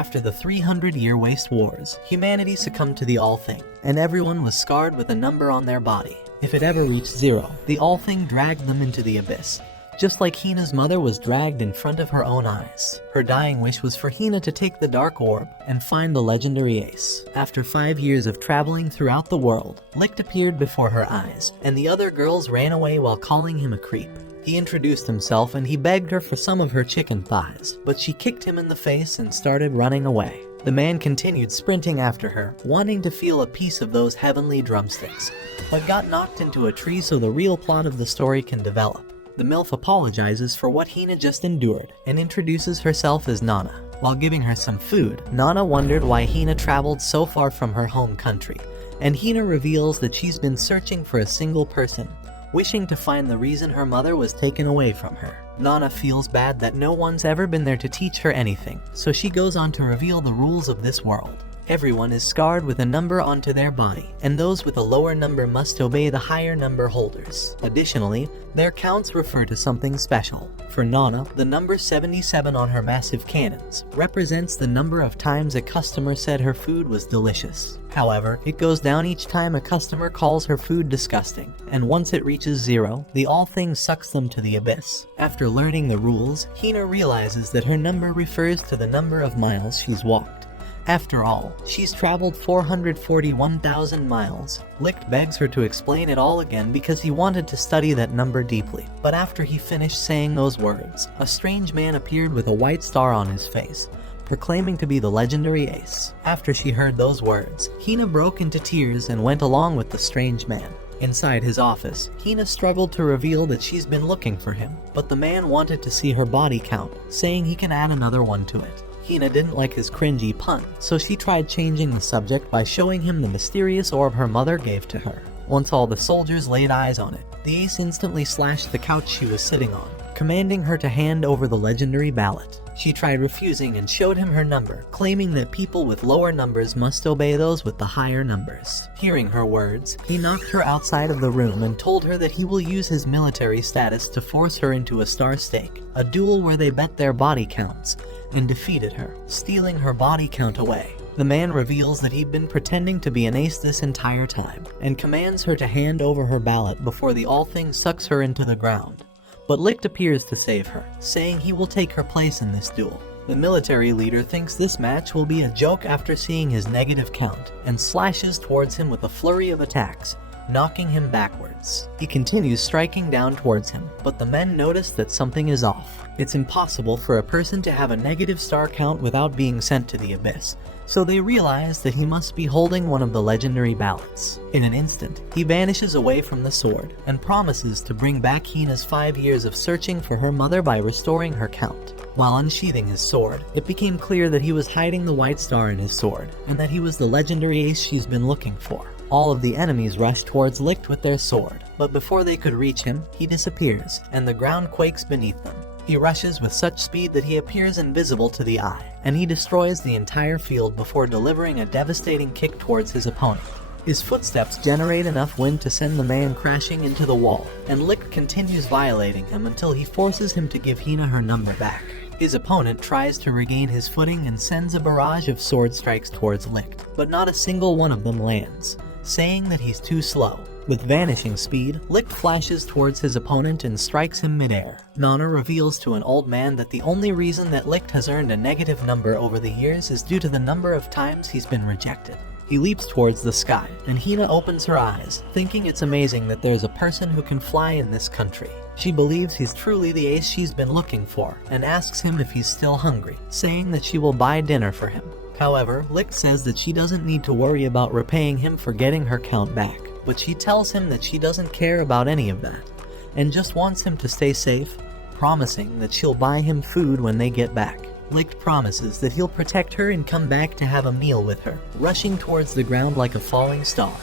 After the 300-year waste wars, humanity succumbed to the All-Thing, and everyone was scarred with a number on their body. If it ever reached 0, the All-Thing dragged them into the abyss, just like Hina's mother was dragged in front of her own eyes. Her dying wish was for Hina to take the Dark Orb and find the legendary ace. After 5 years of traveling throughout the world, Licht appeared before her eyes, and the other girls ran away while calling him a creep. He introduced himself and he begged her for some of her chicken thighs, but she kicked him in the face and started running away. The man continued sprinting after her, wanting to feel a piece of those heavenly drumsticks, but got knocked into a tree so the real plot of the story can develop. The MILF apologizes for what Hina just endured and introduces herself as Nana. While giving her some food, Nana wondered why Hina traveled so far from her home country, and Hina reveals that she's been searching for a single person, wishing to find the reason her mother was taken away from her. Nana feels bad that no one's ever been there to teach her anything, so she goes on to reveal the rules of this world. Everyone is scarred with a number onto their body, and those with a lower number must obey the higher number holders. Additionally, their counts refer to something special. For Nana, the number 77 on her massive cannons represents the number of times a customer said her food was delicious. However, it goes down each time a customer calls her food disgusting, and once it reaches 0, the All-Thing sucks them to the abyss. After learning the rules, Hina realizes that her number refers to the number of miles she's walked. After all, she's traveled 441,000 miles. Licht begs her to explain it all again because he wanted to study that number deeply. But after he finished saying those words, a strange man appeared with a white star on his face, proclaiming to be the legendary ace. After she heard those words, Hina broke into tears and went along with the strange man. Inside his office, Hina struggled to reveal that she's been looking for him, but the man wanted to see her body count, saying he can add another one to it. Hina didn't like his cringy pun, so she tried changing the subject by showing him the mysterious orb her mother gave to her. Once all the soldiers laid eyes on it, the ace instantly slashed the couch she was sitting on, commanding her to hand over the legendary ballot. She tried refusing and showed him her number, claiming that people with lower numbers must obey those with the higher numbers. Hearing her words, he knocked her outside of the room and told her that he will use his military status to force her into a star stake, a duel where they bet their body counts, and defeated her, stealing her body count away. The man reveals that he'd been pretending to be an ace this entire time, and commands her to hand over her ballot before the All-Thing sucks her into the ground. But Licht appears to save her, saying he will take her place in this duel. The military leader thinks this match will be a joke after seeing his negative count, and slashes towards him with a flurry of attacks, knocking him backwards. He continues striking down towards him, but the men notice that something is off. It's impossible for a person to have a negative star count without being sent to the abyss, so they realize that he must be holding one of the legendary ballots. In an instant, he vanishes away from the sword, and promises to bring back Hina's 5 years of searching for her mother by restoring her count. While unsheathing his sword, it became clear that he was hiding the white star in his sword, and that he was the legendary ace she's been looking for. All of the enemies rush towards Licht with their sword, but before they could reach him, he disappears, and the ground quakes beneath them. He rushes with such speed that he appears invisible to the eye, and he destroys the entire field before delivering a devastating kick towards his opponent. His footsteps generate enough wind to send the man crashing into the wall, and Licht continues violating him until he forces him to give Hina her number back. His opponent tries to regain his footing and sends a barrage of sword strikes towards Licht, but not a single one of them lands, saying that he's too slow. With vanishing speed, Licht flashes towards his opponent and strikes him midair. Nana reveals to an old man that the only reason that Licht has earned a negative number over the years is due to the number of times he's been rejected. He leaps towards the sky, and Hina opens her eyes, thinking it's amazing that there's a person who can fly in this country. She believes he's truly the ace she's been looking for, and asks him if he's still hungry, saying that she will buy dinner for him. However, Licht says that she doesn't need to worry about repaying him for getting her count back, but she tells him that she doesn't care about any of that, and just wants him to stay safe, promising that she'll buy him food when they get back. Licht promises that he'll protect her and come back to have a meal with her, rushing towards the ground like a falling star.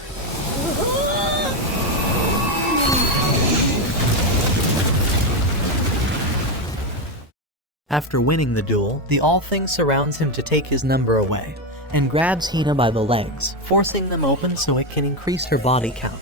After winning the duel, the All-Thing surrounds him to take his number away, and grabs Hina by the legs, forcing them open so it can increase her body count.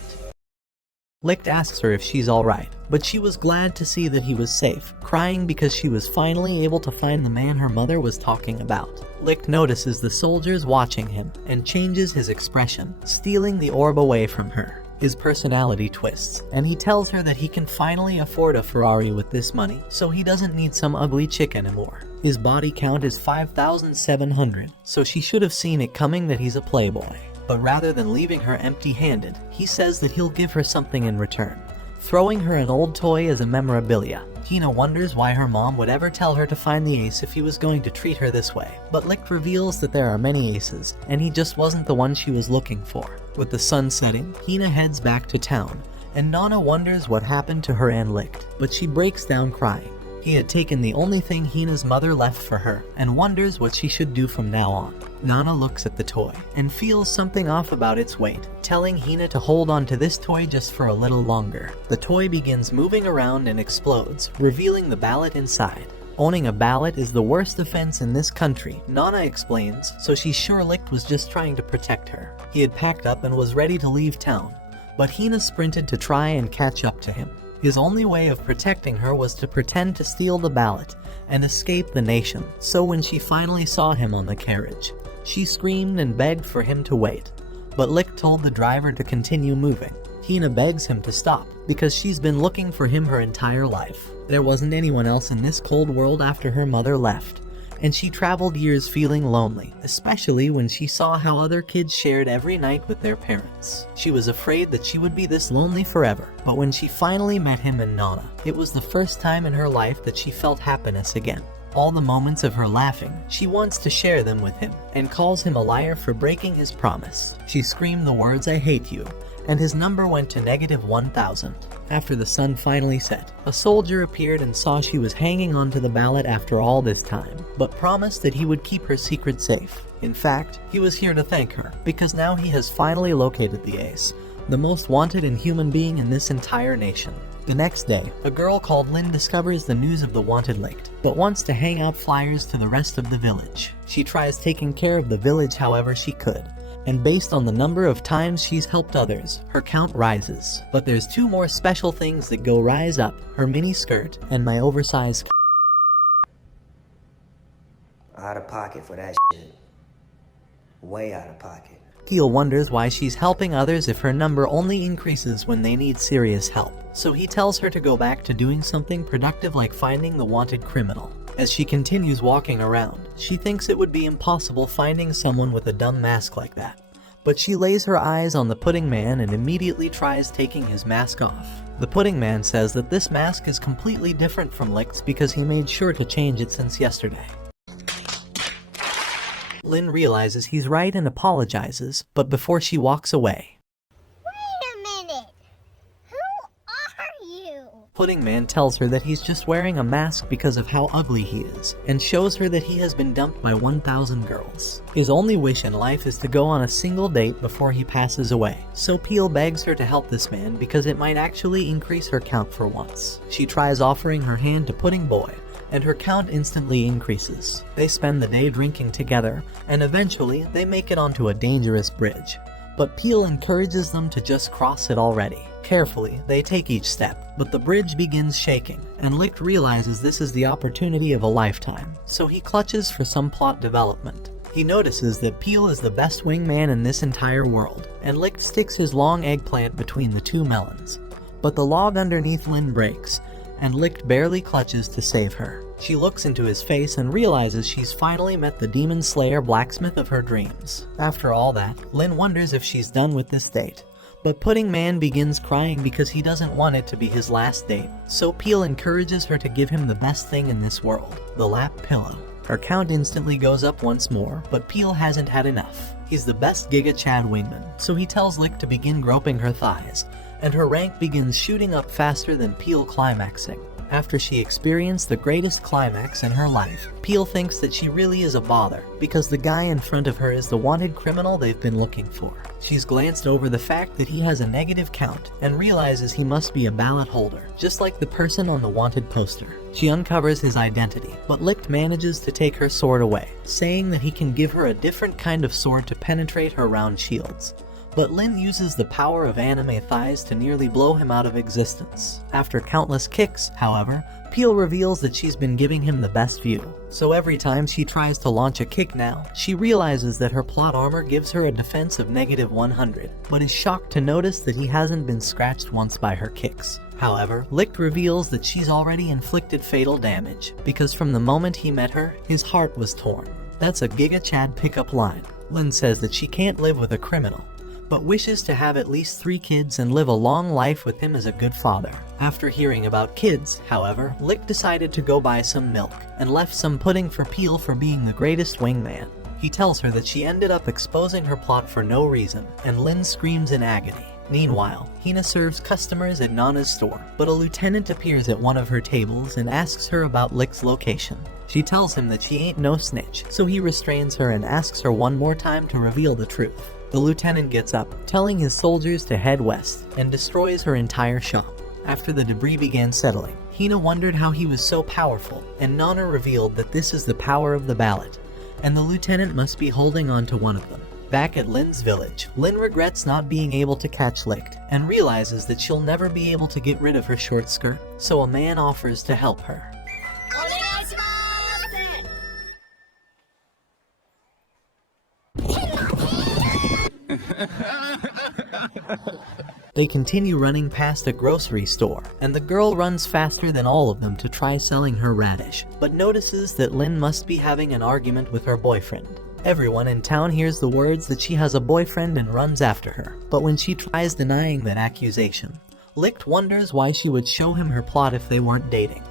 Licht asks her if she's alright, but she was glad to see that he was safe, crying because she was finally able to find the man her mother was talking about. Licht notices the soldiers watching him and changes his expression, stealing the orb away from her. His personality twists, and he tells her that he can finally afford a Ferrari with this money, so he doesn't need some ugly chick anymore. His body count is 5,700, so she should have seen it coming that he's a playboy. But rather than leaving her empty-handed, he says that he'll give her something in return, throwing her an old toy as a memorabilia. Hina wonders why her mom would ever tell her to find the ace if he was going to treat her this way, but Licht reveals that there are many aces, and he just wasn't the one she was looking for. With the sun setting, Hina heads back to town, and Nana wonders what happened to her and Licht, but she breaks down crying. He had taken the only thing Hina's mother left for her, and wonders what she should do from now on. Nana looks at the toy, and feels something off about its weight, telling Hina to hold on to this toy just for a little longer. The toy begins moving around and explodes, revealing the ballot inside. Owning a ballot is the worst offense in this country, Nana explains, so she's sure Licht was just trying to protect her. He had packed up and was ready to leave town, but Hina sprinted to try and catch up to him. His only way of protecting her was to pretend to steal the ballot and escape the nation, so when she finally saw him on the carriage, she screamed and begged for him to wait. But Licht told the driver to continue moving. Hina begs him to stop, because she's been looking for him her entire life. There wasn't anyone else in this cold world after her mother left, and she traveled years feeling lonely, especially when she saw how other kids shared every night with their parents. She was afraid that she would be this lonely forever, but when she finally met him and Nana, it was the first time in her life that she felt happiness again. All the moments of her laughing, she wants to share them with him, and calls him a liar for breaking his promise. She screamed the words "I hate you," and his number went to -1,000. After the sun finally set, a soldier appeared and saw she was hanging onto the ballot after all this time, but promised that he would keep her secret safe. In fact, he was here to thank her, because now he has finally located the ace, the most wanted inhuman being in this entire nation. The next day, a girl called Lynn discovers the news of the wanted Licht, but wants to hang out flyers to the rest of the village. She tries taking care of the village however she could, and based on the number of times she's helped others, her count rises. But there's two more special things that go rise up, her mini skirt and my oversized out of pocket for that shit. Way out of pocket. Keel wonders why she's helping others if her number only increases when they need serious help. So he tells her to go back to doing something productive like finding the wanted criminal. As she continues walking around, she thinks it would be impossible finding someone with a dumb mask like that. But she lays her eyes on the pudding man and immediately tries taking his mask off. The pudding man says that this mask is completely different from Licht's because he made sure to change it since yesterday. Lynn realizes he's right and apologizes, but before she walks away, Wait a minute! Who are you? Pudding Man tells her that he's just wearing a mask because of how ugly he is, and shows her that he has been dumped by 1,000 girls. His only wish in life is to go on a single date before he passes away, so Peel begs her to help this man because it might actually increase her count for once. She tries offering her hand to Pudding Boy, and her count instantly increases. They spend the day drinking together, and eventually they make it onto a dangerous bridge. But Peel encourages them to just cross it already. Carefully, they take each step, but the bridge begins shaking, and Licht realizes this is the opportunity of a lifetime, so he clutches for some plot development. He notices that Peel is the best wingman in this entire world, and Licht sticks his long eggplant between the two melons. But the log underneath Lynn breaks, and Licht barely clutches to save her. She looks into his face and realizes she's finally met the demon slayer blacksmith of her dreams. After all that, Lynn wonders if she's done with this date. But Pudding Man begins crying because he doesn't want it to be his last date, so Peel encourages her to give him the best thing in this world, the lap pillow. Her count instantly goes up once more, but Peel hasn't had enough. He's the best Giga Chad wingman, so he tells Licht to begin groping her thighs, and her rank begins shooting up faster than Peel climaxing. After she experienced the greatest climax in her life, Peel thinks that she really is a bother, because the guy in front of her is the wanted criminal they've been looking for. She's glanced over the fact that he has a negative count, and realizes he must be a ballot holder, just like the person on the wanted poster. She uncovers his identity, but Licht manages to take her sword away, saying that he can give her a different kind of sword to penetrate her round shields. but Lin uses the power of anime thighs to nearly blow him out of existence. After countless kicks, however, Peel reveals that she's been giving him the best view. So every time she tries to launch a kick now, she realizes that her plot armor gives her a defense of -100, but is shocked to notice that he hasn't been scratched once by her kicks. However, Licht reveals that she's already inflicted fatal damage, because from the moment he met her, his heart was torn. That's a Giga Chad pickup line. Lin says that she can't live with a criminal, but wishes to have at least 3 kids and live a long life with him as a good father. After hearing about kids, however, Lick decided to go buy some milk, and left some pudding for Peel for being the greatest wingman. He tells her that she ended up exposing her plot for no reason, and Lin screams in agony. Meanwhile, Hina serves customers at Nana's store, but a lieutenant appears at one of her tables and asks her about Lick's location. She tells him that she ain't no snitch, so he restrains her and asks her one more time to reveal the truth. The lieutenant gets up, telling his soldiers to head west, and destroys her entire shop. After the debris began settling, Hina wondered how he was so powerful, and Nana revealed that this is the power of the ballot, and the lieutenant must be holding on to one of them. Back at Lin's village, Lin regrets not being able to catch Licht, and realizes that she'll never be able to get rid of her short skirt, so a man offers to help her. They continue running past a grocery store, and the girl runs faster than all of them to try selling her radish, but notices that Lin must be having an argument with her boyfriend. Everyone in town hears the words that she has a boyfriend and runs after her, but when she tries denying that accusation, Licht wonders why she would show him her plot if they weren't dating.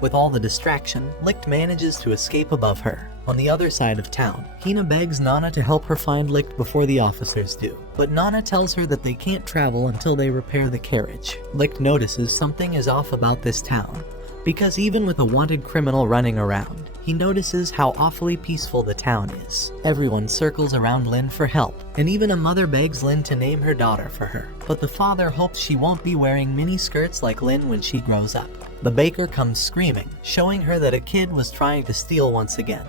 With all the distraction, Licht manages to escape above her. On the other side of town, Hina begs Nana to help her find Licht before the officers do, but Nana tells her that they can't travel until they repair the carriage. Licht notices something is off about this town, because even with a wanted criminal running around, he notices how awfully peaceful the town is. Everyone circles around Lin for help, and even a mother begs Lin to name her daughter for her, but the father hopes she won't be wearing mini skirts like Lin when she grows up. The baker comes screaming, showing her that a kid was trying to steal once again.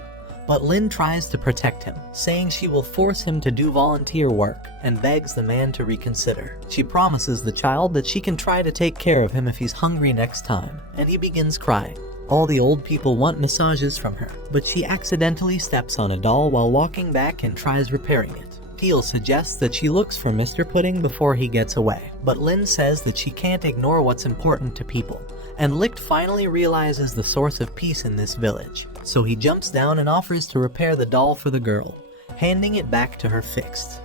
But Lin tries to protect him, saying she will force him to do volunteer work, and begs the man to reconsider. She promises the child that she can try to take care of him if he's hungry next time, and he begins crying. All the old people want massages from her, but she accidentally steps on a doll while walking back and tries repairing it. Peel suggests that she looks for Mr. Pudding before he gets away, but Lin says that she can't ignore what's important to people, and Licht finally realizes the source of peace in this village, so he jumps down and offers to repair the doll for the girl, handing it back to her fixed.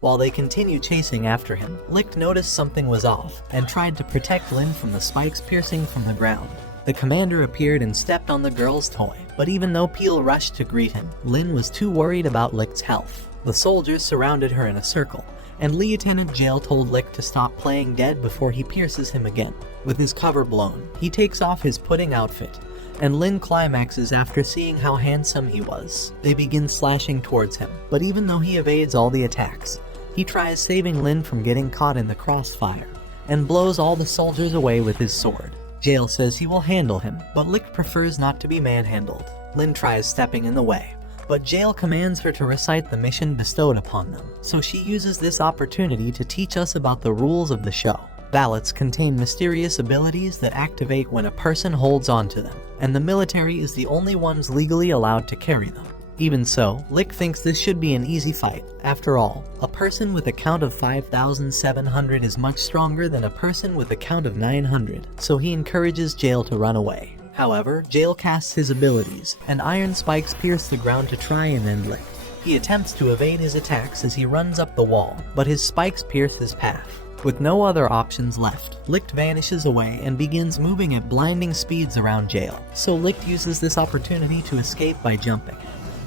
While they continue chasing after him, Licht noticed something was off, and tried to protect Lin from the spikes piercing from the ground. The commander appeared and stepped on the girl's toy, but even though Peel rushed to greet him, Lin was too worried about Licht's health. The soldiers surrounded her in a circle, and Lieutenant Jail told Licht to stop playing dead before he pierces him again. With his cover blown, he takes off his pudding outfit, and Lin climaxes after seeing how handsome he was. They begin slashing towards him, but even though he evades all the attacks, he tries saving Lin from getting caught in the crossfire, and blows all the soldiers away with his sword. Jail says he will handle him, but Licht prefers not to be manhandled. Lin tries stepping in the way, but Jail commands her to recite the mission bestowed upon them, so she uses this opportunity to teach us about the rules of the show. Ballots contain mysterious abilities that activate when a person holds on to them, and the military is the only ones legally allowed to carry them. Even so, Lick thinks this should be an easy fight. After all, a person with a count of 5,700 is much stronger than a person with a count of 900, so he encourages Jail to run away. However, Jail casts his abilities, and iron spikes pierce the ground to try and end Lick. He attempts to evade his attacks as he runs up the wall, but his spikes pierce his path. With no other options left, Licht vanishes away and begins moving at blinding speeds around Jail, so Licht uses this opportunity to escape by jumping.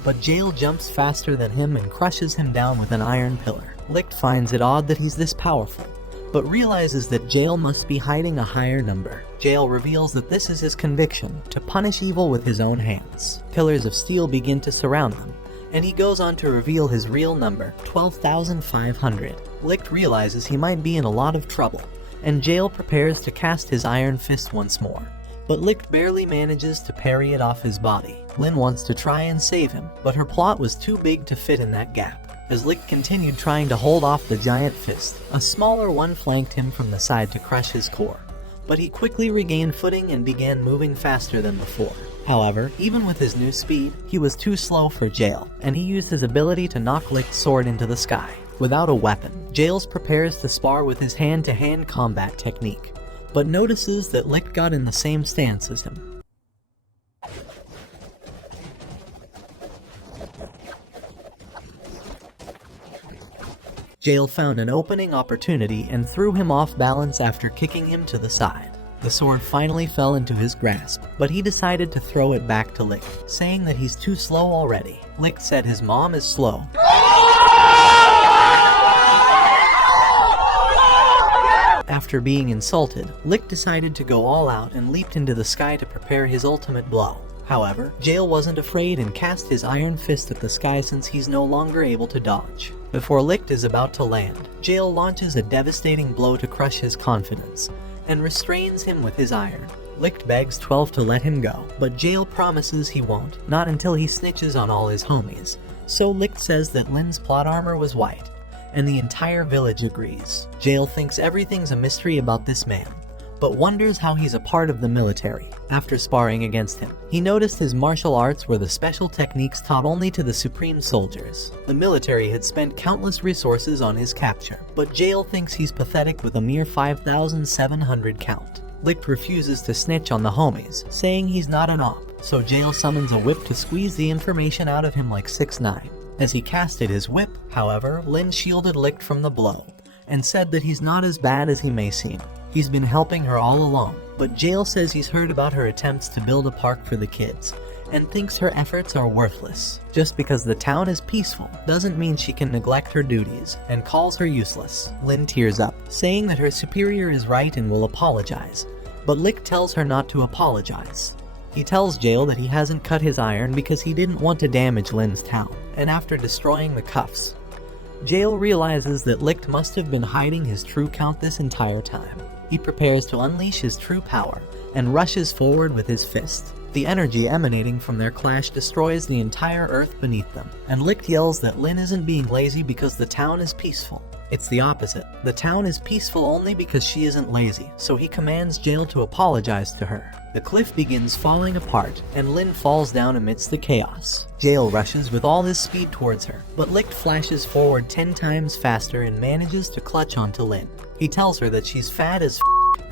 But Jail jumps faster than him and crushes him down with an iron pillar. Licht finds it odd that he's this powerful, but realizes that Jail must be hiding a higher number. Jail reveals that this is his conviction, to punish evil with his own hands. Pillars of steel begin to surround them, and he goes on to reveal his real number, 12,500. Licht realizes he might be in a lot of trouble, and Jail prepares to cast his iron fist once more. But Licht barely manages to parry it off his body. Lin wants to try and save him, but her plot was too big to fit in that gap. As Licht continued trying to hold off the giant fist, a smaller one flanked him from the side to crush his core. But he quickly regained footing and began moving faster than before. However, even with his new speed, he was too slow for Jail, and he used his ability to knock Licht's sword into the sky. Without a weapon, Jails prepares to spar with his hand-to-hand combat technique, but notices that Licht got in the same stance as him. Jail found an opening opportunity and threw him off balance after kicking him to the side. The sword finally fell into his grasp, but he decided to throw it back to Licht, saying that he's too slow already. Licht said his mom is slow. After being insulted, Licht decided to go all out and leaped into the sky to prepare his ultimate blow. However, Jail wasn't afraid and cast his iron fist at the sky since he's no longer able to dodge. Before Licht is about to land, Jail launches a devastating blow to crush his confidence, and restrains him with his iron. Licht begs 12 to let him go, but Jail promises he won't, not until he snitches on all his homies. So Licht says that Lin's plot armor was white, and the entire village agrees. Jail thinks everything's a mystery about this man, but wonders how he's a part of the military. After sparring against him, he noticed his martial arts were the special techniques taught only to the supreme soldiers. The military had spent countless resources on his capture, but Jail thinks he's pathetic with a mere 5,700 count. Licht refuses to snitch on the homies, saying he's not an op, so Jail summons a whip to squeeze the information out of him like 6ix9ine. As he casted his whip, however, Lin shielded Licht from the blow, and said that he's not as bad as he may seem. He's been helping her all along, but Jail says he's heard about her attempts to build a park for the kids, and thinks her efforts are worthless. Just because the town is peaceful doesn't mean she can neglect her duties, and calls her useless. Lin tears up, saying that her superior is right and will apologize, but Licht tells her not to apologize. He tells Jail that he hasn't cut his iron because he didn't want to damage Lin's town, and after destroying the cuffs, Jail realizes that Licht must have been hiding his true count this entire time. He prepares to unleash his true power, and rushes forward with his fist. The energy emanating from their clash destroys the entire earth beneath them, and Licht yells that Lin isn't being lazy because the town is peaceful. It's the opposite. The town is peaceful only because she isn't lazy, so he commands Jail to apologize to her. The cliff begins falling apart, and Lin falls down amidst the chaos. Jail rushes with all his speed towards her, but Licht flashes forward 10 times faster and manages to clutch onto Lin. He tells her that she's fat as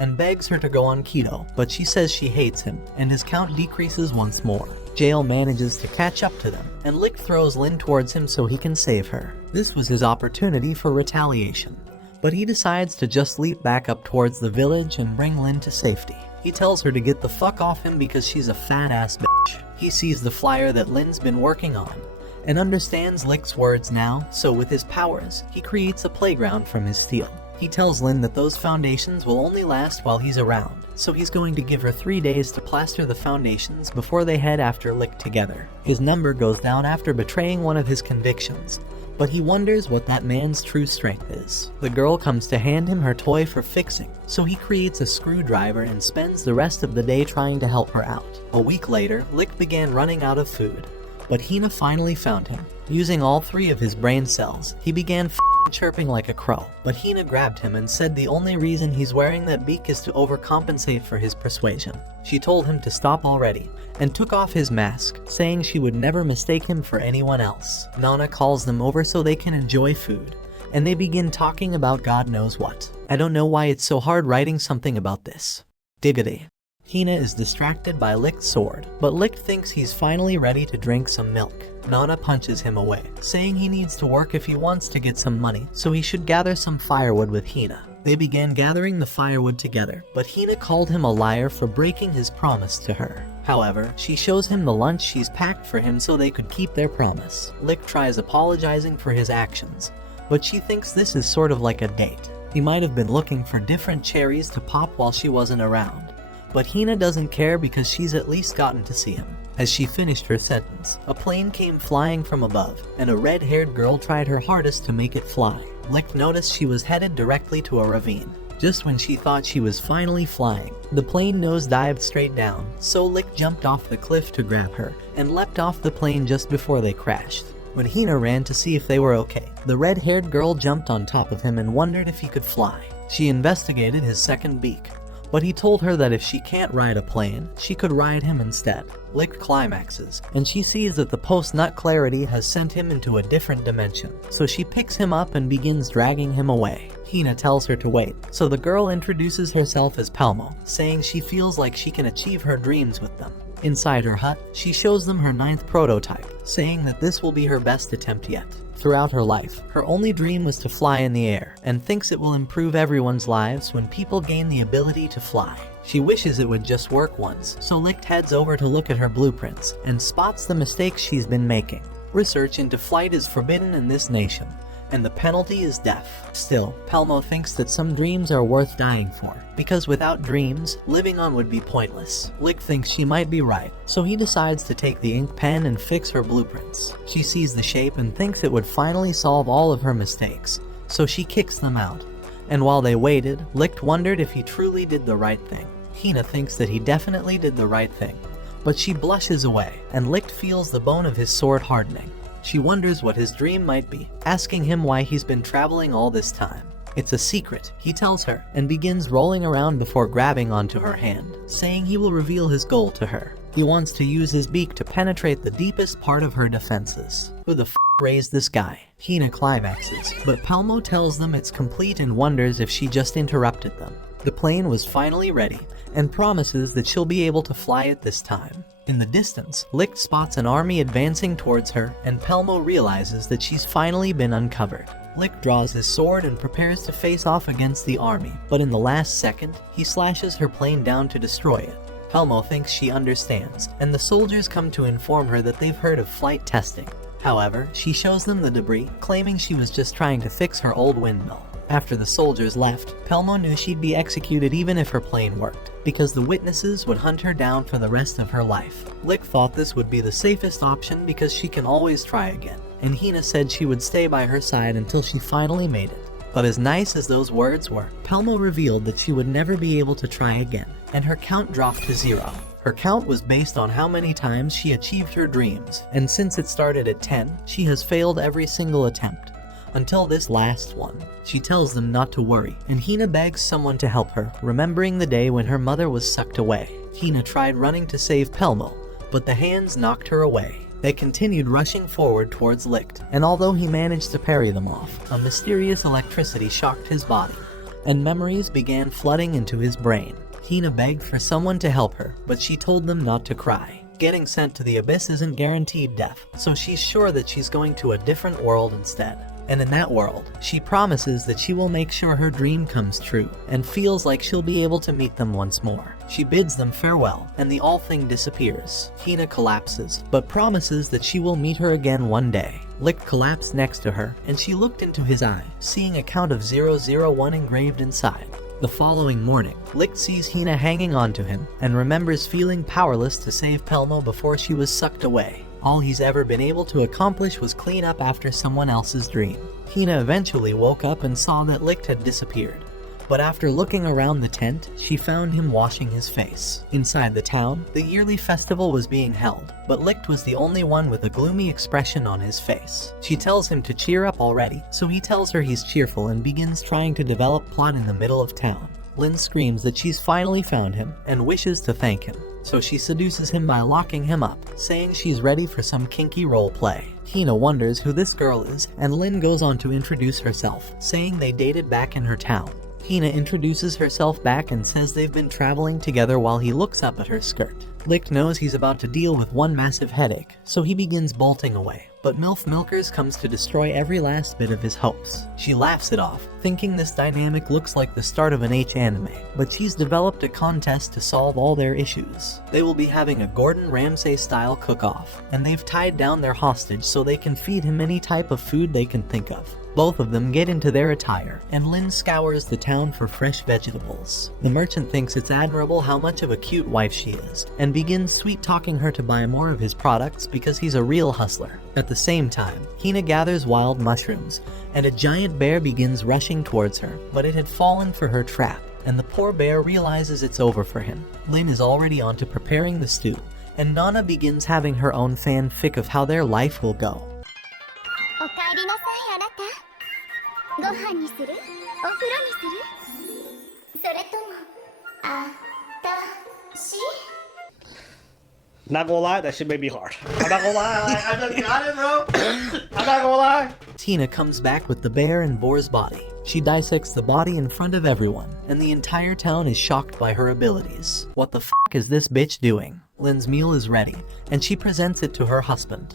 and begs her to go on keto, but she says she hates him, and his count decreases once more. Jail manages to catch up to them, and Licht throws Lin towards him so he can save her. This was his opportunity for retaliation, but he decides to just leap back up towards the village and bring Lin to safety. He tells her to get the fuck off him because she's a fat ass bitch. He sees the flyer that Lin's been working on, and understands Licht's words now, so with his powers, he creates a playground from his steel. He tells Lin that those foundations will only last while he's around, so he's going to give her 3 days to plaster the foundations before they head after Licht together. His number goes down after betraying one of his convictions, but he wonders what that man's true strength is. The girl comes to hand him her toy for fixing, so he creates a screwdriver and spends the rest of the day trying to help her out. A week later, Licht began running out of food, but Hina finally found him. Using all 3 of his brain cells, he began chirping like a crow, but Hina grabbed him and said the only reason he's wearing that beak is to overcompensate for his persuasion. She told him to stop already, and took off his mask, saying she would never mistake him for anyone else. Nana calls them over so they can enjoy food, and they begin talking about God knows what. I don't know why it's so hard writing something about this. Diggity. Hina is distracted by Licht's sword, but Licht thinks he's finally ready to drink some milk. Nana punches him away, saying he needs to work if he wants to get some money, so he should gather some firewood with Hina. They began gathering the firewood together, but Hina called him a liar for breaking his promise to her. However, she shows him the lunch she's packed for him so they could keep their promise. Licht tries apologizing for his actions, but she thinks this is sort of like a date. He might have been looking for different cherries to pop while she wasn't around, but Hina doesn't care because she's at least gotten to see him. As she finished her sentence, a plane came flying from above, and a red-haired girl tried her hardest to make it fly. Licht noticed she was headed directly to a ravine. Just when she thought she was finally flying, the plane nose-dived straight down, so Lick jumped off the cliff to grab her and leapt off the plane just before they crashed. When Hina ran to see if they were okay, the red-haired girl jumped on top of him and wondered if he could fly. She investigated his second beak, but he told her that if she can't ride a plane, she could ride him instead. Lick climaxes, and she sees that the post-nut clarity has sent him into a different dimension, so she picks him up and begins dragging him away. Hina tells her to wait, so the girl introduces herself as Palmo, saying she feels like she can achieve her dreams with them. Inside her hut, she shows them her 9th prototype, saying that this will be her best attempt yet. Throughout her life, her only dream was to fly in the air, and thinks it will improve everyone's lives when people gain the ability to fly. She wishes it would just work once, so Licht heads over to look at her blueprints, and spots the mistakes she's been making. Research into flight is forbidden in this nation, and the penalty is death. Still, Palmo thinks that some dreams are worth dying for, because without dreams, living on would be pointless. Lick thinks she might be right, so he decides to take the ink pen and fix her blueprints. She sees the shape and thinks it would finally solve all of her mistakes, so she kicks them out. And while they waited, Licht wondered if he truly did the right thing. Hina thinks that he definitely did the right thing, but she blushes away, and Licht feels the bone of his sword hardening. She wonders what his dream might be, asking him why he's been traveling all this time. It's a secret, he tells her, and begins rolling around before grabbing onto her hand, saying he will reveal his goal to her. He wants to use his beak to penetrate the deepest part of her defenses. Who the f*** raised this guy? Hina climaxes, but Palmo tells them it's complete and wonders if she just interrupted them. The plane was finally ready, and promises that she'll be able to fly it this time. In the distance, Licht spots an army advancing towards her, and Palmo realizes that she's finally been uncovered. Licht draws his sword and prepares to face off against the army, but in the last second, he slashes her plane down to destroy it. Palmo thinks she understands, and the soldiers come to inform her that they've heard of flight testing. However, she shows them the debris, claiming she was just trying to fix her old windmill. After the soldiers left, Palmo knew she'd be executed even if her plane worked, because the witnesses would hunt her down for the rest of her life. Lick thought this would be the safest option because she can always try again, and Hina said she would stay by her side until she finally made it. But as nice as those words were, Palmo revealed that she would never be able to try again, and her count dropped to 0. Her count was based on how many times she achieved her dreams, and since it started at 10, she has failed every single attempt. Until this last one. She tells them not to worry, and Hina begs someone to help her, remembering the day when her mother was sucked away. Hina tried running to save Palmo, but the hands knocked her away. They continued rushing forward towards Licht, and although he managed to parry them off, a mysterious electricity shocked his body, and memories began flooding into his brain. Hina begged for someone to help her, but she told them not to cry. Getting sent to the abyss isn't guaranteed death, so she's sure that she's going to a different world instead. And in that world, she promises that she will make sure her dream comes true, and feels like she'll be able to meet them once more. She bids them farewell, and the all thing disappears. Hina collapses, but promises that she will meet her again one day. Licht collapsed next to her, and she looked into his eye, seeing a count of 001 engraved inside. The following morning, Licht sees Hina hanging onto him, and remembers feeling powerless to save Palmo before she was sucked away. All he's ever been able to accomplish was clean up after someone else's dream. Hina eventually woke up and saw that Licht had disappeared. But after looking around the tent, she found him washing his face. Inside the town, the yearly festival was being held, but Licht was the only one with a gloomy expression on his face. She tells him to cheer up already, so he tells her he's cheerful and begins trying to develop plot in the middle of town. Lynn screams that she's finally found him and wishes to thank him, so she seduces him by locking him up, saying she's ready for some kinky role play. Hina wonders who this girl is, and Lynn goes on to introduce herself, saying they dated back in her town. Hina introduces herself back and says they've been traveling together while he looks up at her skirt. Licht knows he's about to deal with one massive headache, so he begins bolting away. But MILF Milkers comes to destroy every last bit of his hopes. She laughs it off, thinking this dynamic looks like the start of an H anime, but she's developed a contest to solve all their issues. They will be having a Gordon Ramsay-style cook-off, and they've tied down their hostage so they can feed him any type of food they can think of. Both of them get into their attire, and Lin scours the town for fresh vegetables. The merchant thinks it's admirable how much of a cute wife she is, and begins sweet-talking her to buy more of his products because he's a real hustler. At the same time, Hina gathers wild mushrooms, and a giant bear begins rushing towards her, but it had fallen for her trap, and the poor bear realizes it's over for him. Lin is already on to preparing the stew, and Nana begins having her own fanfic of how their life will go. おかえりなさいあなた。ご飯にする？お風呂にする？それともあたし？ Not gonna lie, that shit made me hard. I'm not gonna lie, I just got it, bro. I'm not gonna lie. Tina comes back with the bear and boar's body. She dissects the body in front of everyone, and the entire town is shocked by her abilities. What the f*** is this bitch doing? Lin's meal is ready, and she presents it to her husband.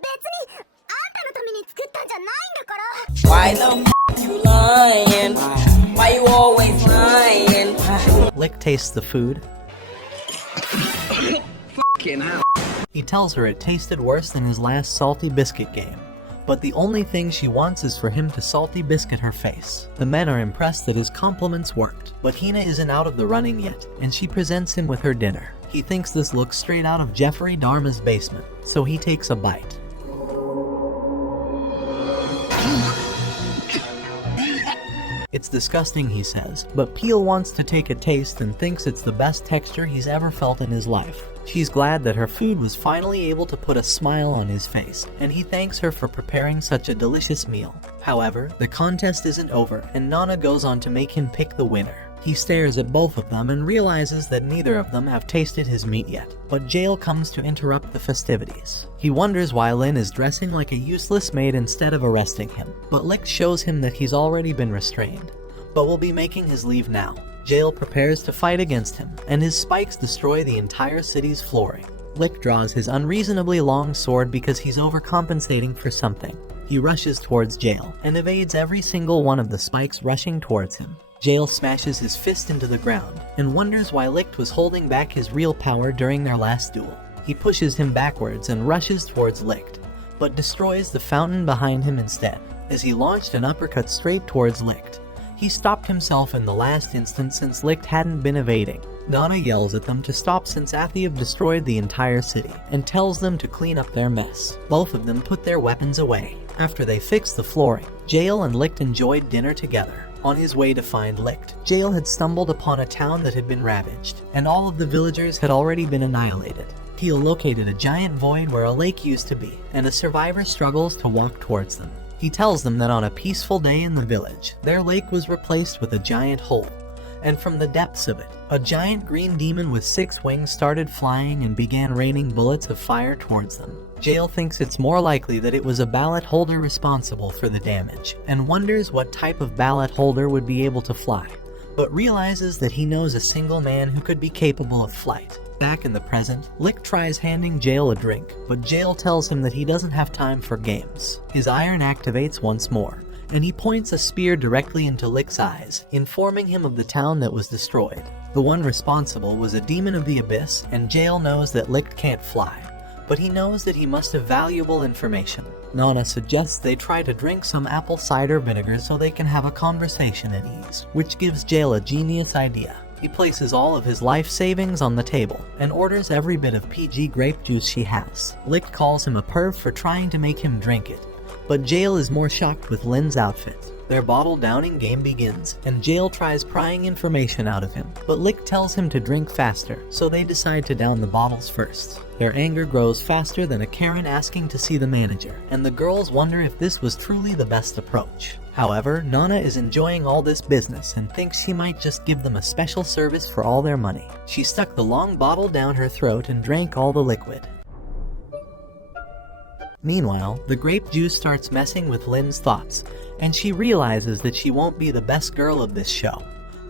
別にあんたのために作ったんじゃないんだから。 Why the f you lying? Why you always lying? Lick tastes the food. He tells her it tasted worse than his last salty biscuit game. But the only thing she wants is for him to salty biscuit her face. The men are impressed that his compliments worked, but Hina isn't out of the running yet, and she presents him with her dinner. He thinks this looks straight out of Jeffrey Dahmer's basement, so he takes a bite. It's disgusting, he says, but Peel wants to take a taste and thinks it's the best texture he's ever felt in his life. She's glad that her food was finally able to put a smile on his face, and he thanks her for preparing such a delicious meal. However, the contest isn't over, and Nana goes on to make him pick the winner. He stares at both of them and realizes that neither of them have tasted his meat yet, but Jail comes to interrupt the festivities. He wonders why Lin is dressing like a useless maid instead of arresting him, but Lick shows him that he's already been restrained, but will be making his leave now. Jail prepares to fight against him, and his spikes destroy the entire city's flooring. Lick draws his unreasonably long sword because he's overcompensating for something. He rushes towards Jail, and evades every single one of the spikes rushing towards him. Jail smashes his fist into the ground, and wonders why Licht was holding back his real power during their last duel. He pushes him backwards and rushes towards Licht, but destroys the fountain behind him instead, as he launched an uppercut straight towards Licht. He stopped himself in the last instant since Licht hadn't been evading. Nana yells at them to stop since Athiev destroyed the entire city, and tells them to clean up their mess. Both of them put their weapons away. After they fixed the flooring, Jail and Licht enjoyed dinner together. On his way to find Licht, Jail had stumbled upon a town that had been ravaged, and all of the villagers had already been annihilated. Teal located a giant void where a lake used to be, and a survivor struggles to walk towards them. He tells them that on a peaceful day in the village, their lake was replaced with a giant hole, and from the depths of it, a giant green demon with 6 wings started flying and began raining bullets of fire towards them. Jail thinks it's more likely that it was a ballot holder responsible for the damage, and wonders what type of ballot holder would be able to fly, but realizes that he knows a single man who could be capable of flight. Back in the present, Lick tries handing Jail a drink, but Jail tells him that he doesn't have time for games. His iron activates once more, and he points a spear directly into Lick's eyes, informing him of the town that was destroyed. The one responsible was a demon of the abyss, and Jail knows that Lick can't fly, but he knows that he must have valuable information. Nana suggests they try to drink some apple cider vinegar so they can have a conversation at ease, which gives Jail a genius idea. He places all of his life savings on the table, and orders every bit of PG grape juice she has. Lick calls him a perv for trying to make him drink it, but Jail is more shocked with Lin's outfit. Their bottle downing game begins, and Jail tries prying information out of him, but Lick tells him to drink faster, so they decide to down the bottles first. Their anger grows faster than a Karen asking to see the manager, and the girls wonder if this was truly the best approach. However, Nana is enjoying all this business and thinks she might just give them a special service for all their money. She stuck the long bottle down her throat and drank all the liquid. Meanwhile, the grape juice starts messing with Lin's thoughts, and she realizes that she won't be the best girl of this show,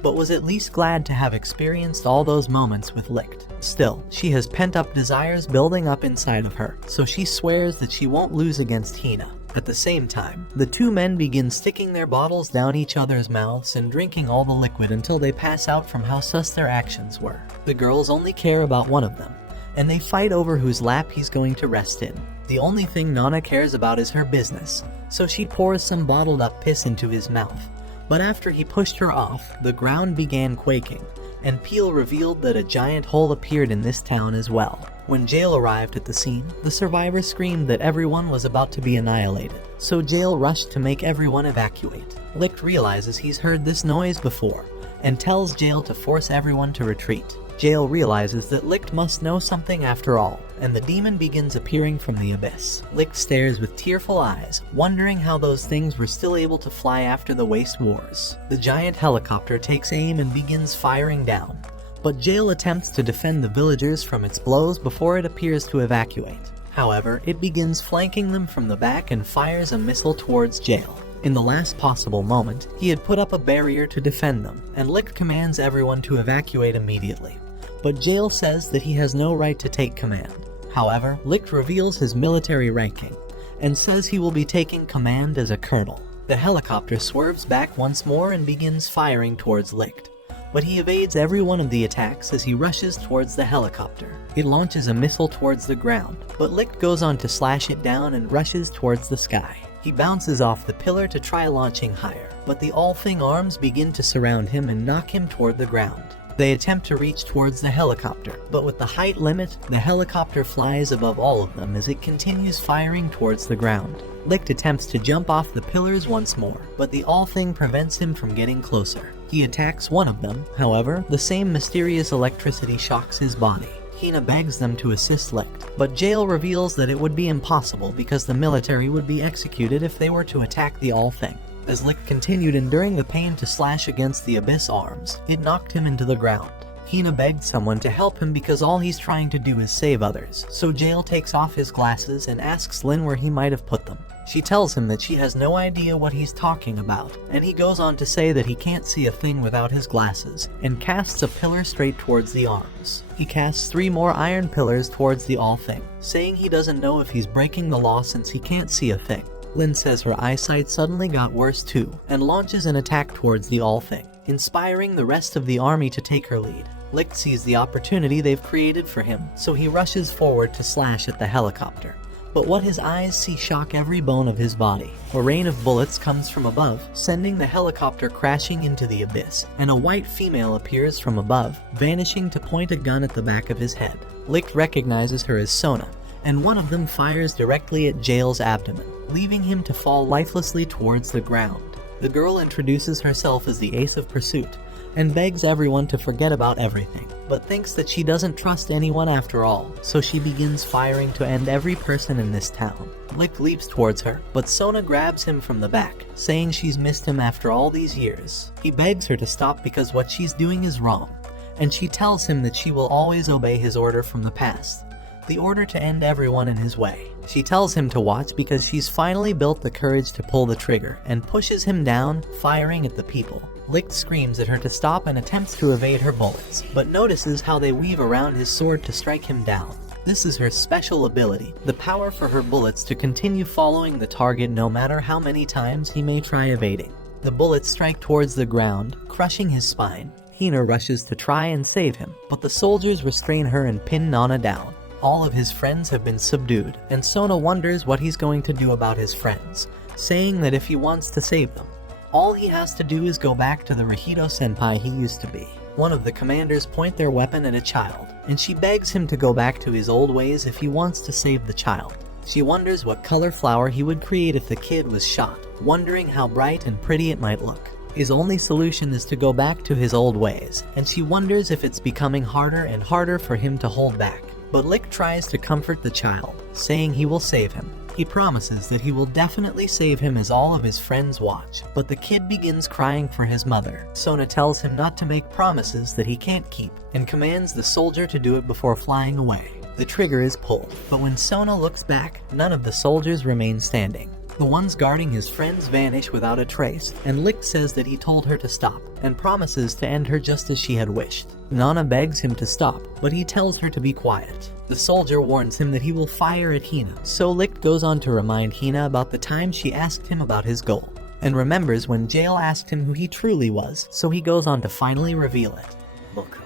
but was at least glad to have experienced all those moments with Licht. Still, she has pent-up desires building up inside of her, so she swears that she won't lose against Hina. At the same time, the two men begin sticking their bottles down each other's mouths and drinking all the liquid until they pass out from how sus their actions were. The girls only care about one of them, and they fight over whose lap he's going to rest in. The only thing Nana cares about is her business, so she pours some bottled up piss into his mouth. But after he pushed her off, the ground began quaking, and Peel revealed that a giant hole appeared in this town as well. When Jail arrived at the scene, the survivors screamed that everyone was about to be annihilated, so Jail rushed to make everyone evacuate. Licht realizes he's heard this noise before, and tells Jail to force everyone to retreat. Jail realizes that Licht must know something after all, and the demon begins appearing from the abyss. Licht stares with tearful eyes, wondering how those things were still able to fly after the Waste Wars. The giant helicopter takes aim and begins firing down, but Jail attempts to defend the villagers from its blows before it appears to evacuate. However, it begins flanking them from the back and fires a missile towards Jail. In the last possible moment, he had put up a barrier to defend them, and Licht commands everyone to evacuate immediately. But Jail says that he has no right to take command. However, Licht reveals his military ranking, and says he will be taking command as a colonel. The helicopter swerves back once more and begins firing towards Licht, but he evades every one of the attacks as he rushes towards the helicopter. It launches a missile towards the ground, but Licht goes on to slash it down and rushes towards the sky. He bounces off the pillar to try launching higher, but the All-Thing arms begin to surround him and knock him toward the ground. They attempt to reach towards the helicopter, but with the height limit, the helicopter flies above all of them as it continues firing towards the ground. Licht attempts to jump off the pillars once more, but the All-Thing prevents him from getting closer. He attacks one of them, however, the same mysterious electricity shocks his body. Hina begs them to assist Licht, but Jail reveals that it would be impossible because the military would be executed if they were to attack the All-Thing. As Licht continued enduring the pain to slash against the Abyss arms, it knocked him into the ground. Hina begged someone to help him because all he's trying to do is save others, so Jail takes off his glasses and asks Lin where he might have put them. She tells him that she has no idea what he's talking about, and he goes on to say that he can't see a thing without his glasses, and casts a pillar straight towards the arms. He casts 3 more iron pillars towards the All-Thing, saying he doesn't know if he's breaking the law since he can't see a thing. Lin says her eyesight suddenly got worse too, and launches an attack towards the All-Thing, inspiring the rest of the army to take her lead. Licht sees the opportunity they've created for him, so he rushes forward to slash at the helicopter. But what his eyes see shock every bone of his body. A rain of bullets comes from above, sending the helicopter crashing into the abyss, and a white female appears from above, vanishing to point a gun at the back of his head. Licht recognizes her as Sona, and one of them fires directly at Jail's abdomen, leaving him to fall lifelessly towards the ground. The girl introduces herself as the Ace of Pursuit, and begs everyone to forget about everything, but thinks that she doesn't trust anyone after all, so she begins firing to end every person in this town. Licht leaps towards her, but Sona grabs him from the back, saying she's missed him after all these years. He begs her to stop because what she's doing is wrong, and she tells him that she will always obey his order from the past, the order to end everyone in his way. She tells him to watch because she's finally built the courage to pull the trigger, and pushes him down, firing at the people. Licht screams at her to stop and attempts to evade her bullets, but notices how they weave around his sword to strike him down. This is her special ability, the power for her bullets to continue following the target no matter how many times he may try evading. The bullets strike towards the ground, crushing his spine. Hina rushes to try and save him, but the soldiers restrain her and pin Nana down. All of his friends have been subdued, and Sona wonders what he's going to do about his friends, saying that if he wants to save them, all he has to do is go back to the Rahito senpai he used to be. One of the commanders point their weapon at a child, and she begs him to go back to his old ways if he wants to save the child. She wonders what color flower he would create if the kid was shot, wondering how bright and pretty it might look. His only solution is to go back to his old ways, and she wonders if it's becoming harder and harder for him to hold back. But Licht tries to comfort the child, saying he will save him. He promises that he will definitely save him as all of his friends watch, but the kid begins crying for his mother. Sona tells him not to make promises that he can't keep, and commands the soldier to do it before flying away. The trigger is pulled, but when Sona looks back, none of the soldiers remain standing. The ones guarding his friends vanish without a trace, and Licht says that he told her to stop, and promises to end her just as she had wished. Nana begs him to stop, but he tells her to be quiet. The soldier warns him that he will fire at Hina, so Licht goes on to remind Hina about the time she asked him about his goal, and remembers when Jail asked him who he truly was, so he goes on to finally reveal it. 僕は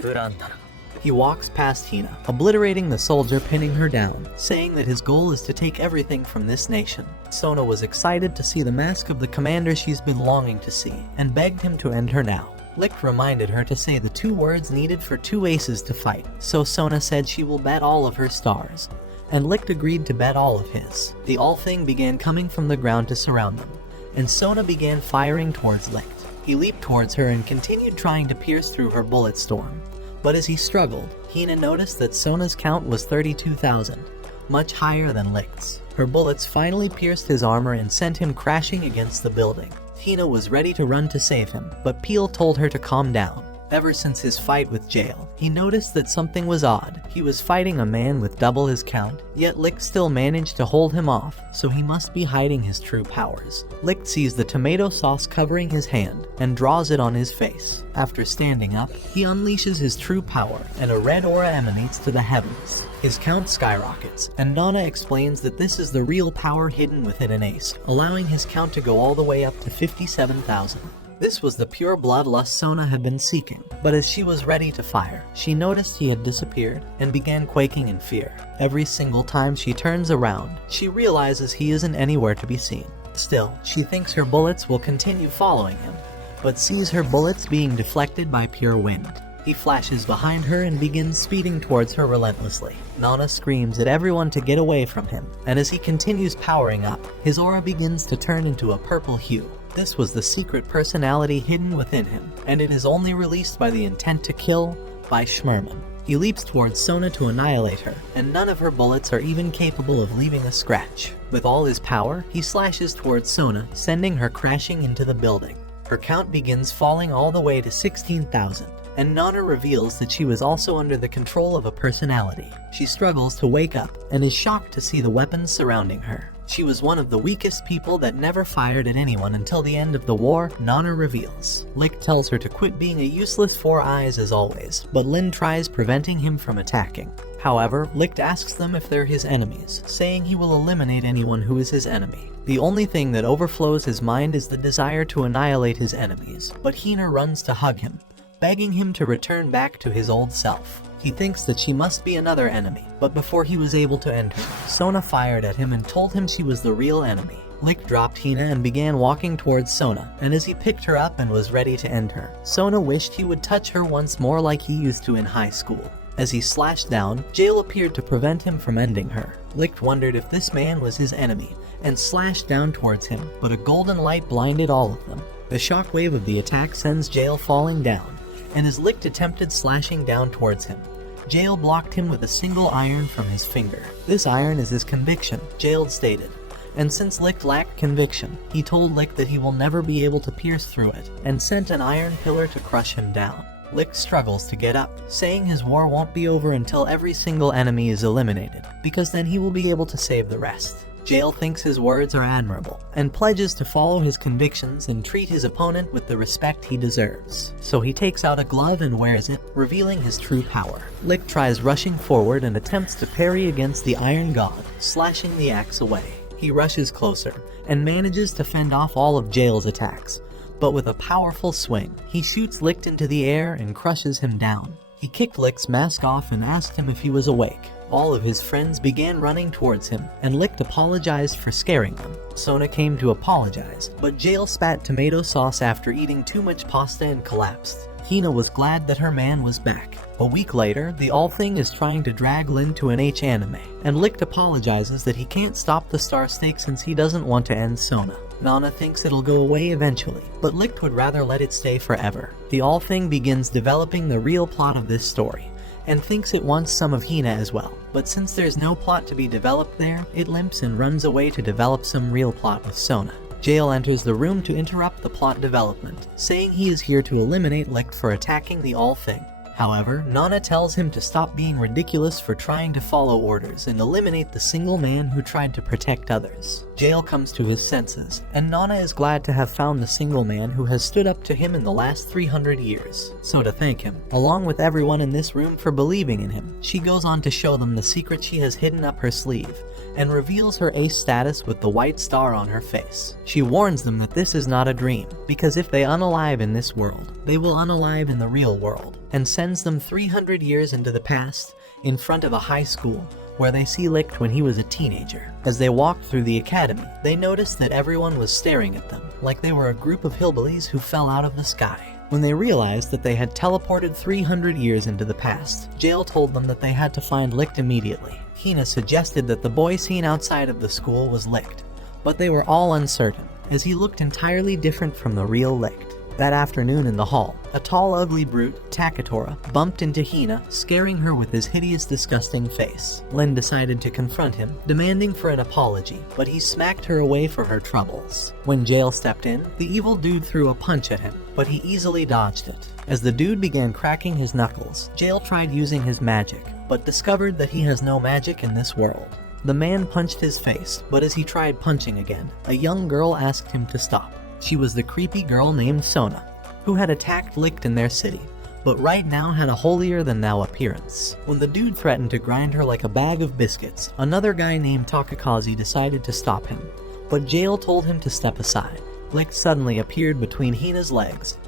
ブランだな。He walks past Hina, obliterating the soldier pinning her down, saying that his goal is to take everything from this nation. Sona was excited to see the mask of the commander she's been longing to see, and begged him to end her now. Licht reminded her to say the 2 words needed for 2 aces to fight, so Sona said she will bet all of her stars, and Licht agreed to bet all of his. The All Thing began coming from the ground to surround them, and Sona began firing towards Licht. He leaped towards her and continued trying to pierce through her bullet storm. But as he struggled, Hina noticed that Sona's count was 32,000, much higher than Licht's. Her bullets finally pierced his armor and sent him crashing against the building. Hina was ready to run to save him, but Peel told her to calm down. Ever since his fight with Jail, he noticed that something was odd. He was fighting a man with double his count, yet Licht still managed to hold him off, so he must be hiding his true powers. Licht sees the tomato sauce covering his hand and draws it on his face. After standing up, he unleashes his true power, and a red aura emanates to the heavens. His count skyrockets, and Nana explains that this is the real power hidden within an ace, allowing his count to go all the way up to 57,000. This was the pure bloodlust Sona had been seeking, but as she was ready to fire, she noticed he had disappeared and began quaking in fear. Every single time she turns around, she realizes he isn't anywhere to be seen. Still, she thinks her bullets will continue following him, but sees her bullets being deflected by pure wind. He flashes behind her and begins speeding towards her relentlessly. Nana screams at everyone to get away from him, and as he continues powering up, his aura begins to turn into a purple hue. This was the secret personality hidden within him, and it is only released by the intent to kill by Schmerman. He leaps towards Sona to annihilate her, and none of her bullets are even capable of leaving a scratch. With all his power, he slashes towards Sona, sending her crashing into the building. Her count begins falling all the way to 16,000. And Nana reveals that she was also under the control of a personality. She struggles to wake up and is shocked to see the weapons surrounding her. She was one of the weakest people that never fired at anyone until the end of the war, Nana reveals. Licht tells her to quit being a useless 4 eyes as always, but Lin tries preventing him from attacking. However, Licht asks them if they're his enemies, saying he will eliminate anyone who is his enemy. The only thing that overflows his mind is the desire to annihilate his enemies, but Hina runs to hug him, begging him to return back to his old self. He thinks that she must be another enemy, but before he was able to end her, Sona fired at him and told him she was the real enemy. Licht dropped Hina and began walking towards Sona, and as he picked her up and was ready to end her, Sona wished he would touch her once more like he used to in high school. As he slashed down, Jail appeared to prevent him from ending her. Licht wondered if this man was his enemy, and slashed down towards him, but a golden light blinded all of them. The shockwave of the attack sends Jail falling down, and as Licht attempted slashing down towards him, Jail blocked him with a single iron from his finger. This iron is his conviction, Jail stated, and since Licht lacked conviction, he told Licht that he will never be able to pierce through it, and sent an iron pillar to crush him down. Licht struggles to get up, saying his war won't be over until every single enemy is eliminated, because then he will be able to save the rest. Jail thinks his words are admirable, and pledges to follow his convictions and treat his opponent with the respect he deserves. So he takes out a glove and wears it, revealing his true power. Licht tries rushing forward and attempts to parry against the Iron God, slashing the axe away. He rushes closer, and manages to fend off all of Jail's attacks, but with a powerful swing, he shoots Licht into the air and crushes him down. He kicked Licht's mask off and asked him if he was awake. All of his friends began running towards him, and Licht apologized for scaring them. Sona came to apologize, but Jail spat tomato sauce after eating too much pasta and collapsed. Hina was glad that her man was back. A week later, the All Thing is trying to drag Lin to an H anime, and Licht apologizes that he can't stop the star stake since he doesn't want to end Sona. Nana thinks it'll go away eventually, but Licht would rather let it stay forever. The All Thing begins developing the real plot of this story, and thinks it wants some of Hina as well. But since there's no plot to be developed there, it limps and runs away to develop some real plot with Sona. Jail enters the room to interrupt the plot development, saying he is here to eliminate Licht for attacking the All Thing. However, Nana tells him to stop being ridiculous for trying to follow orders and eliminate the single man who tried to protect others. Jail comes to his senses, and Nana is glad to have found the single man who has stood up to him in the last 300 years. So to thank him, along with everyone in this room for believing in him, she goes on to show them the secret she has hidden up her sleeve, and reveals her ace status with the white star on her face. She warns them that this is not a dream, because if they unalive in this world, they will unalive in the real world, and sends them 300 years into the past in front of a high school where they see Licht when he was a teenager. As they walked through the academy, they noticed that everyone was staring at them, like they were a group of hillbillies who fell out of the sky. When they realized that they had teleported 300 years into the past, Jail told them that they had to find Licht immediately. Hina suggested that the boy seen outside of the school was Licht, but they were all uncertain, as he looked entirely different from the real Licht. That afternoon in the hall, a tall ugly brute, Takatora, bumped into Hina, scaring her with his hideous disgusting face. Lin decided to confront him, demanding for an apology, but he smacked her away for her troubles. When Jail stepped in, the evil dude threw a punch at him, but he easily dodged it. As the dude began cracking his knuckles, Jail tried using his magic, but discovered that he has no magic in this world. The man punched his face, but as he tried punching again, a young girl asked him to stop. She was the creepy girl named Sona, who had attacked Licht in their city, but right now had a holier-than-thou appearance. When the dude threatened to grind her like a bag of biscuits, another guy named Takakazi decided to stop him, but Jail told him to step aside. Licht suddenly appeared between Hina's legs.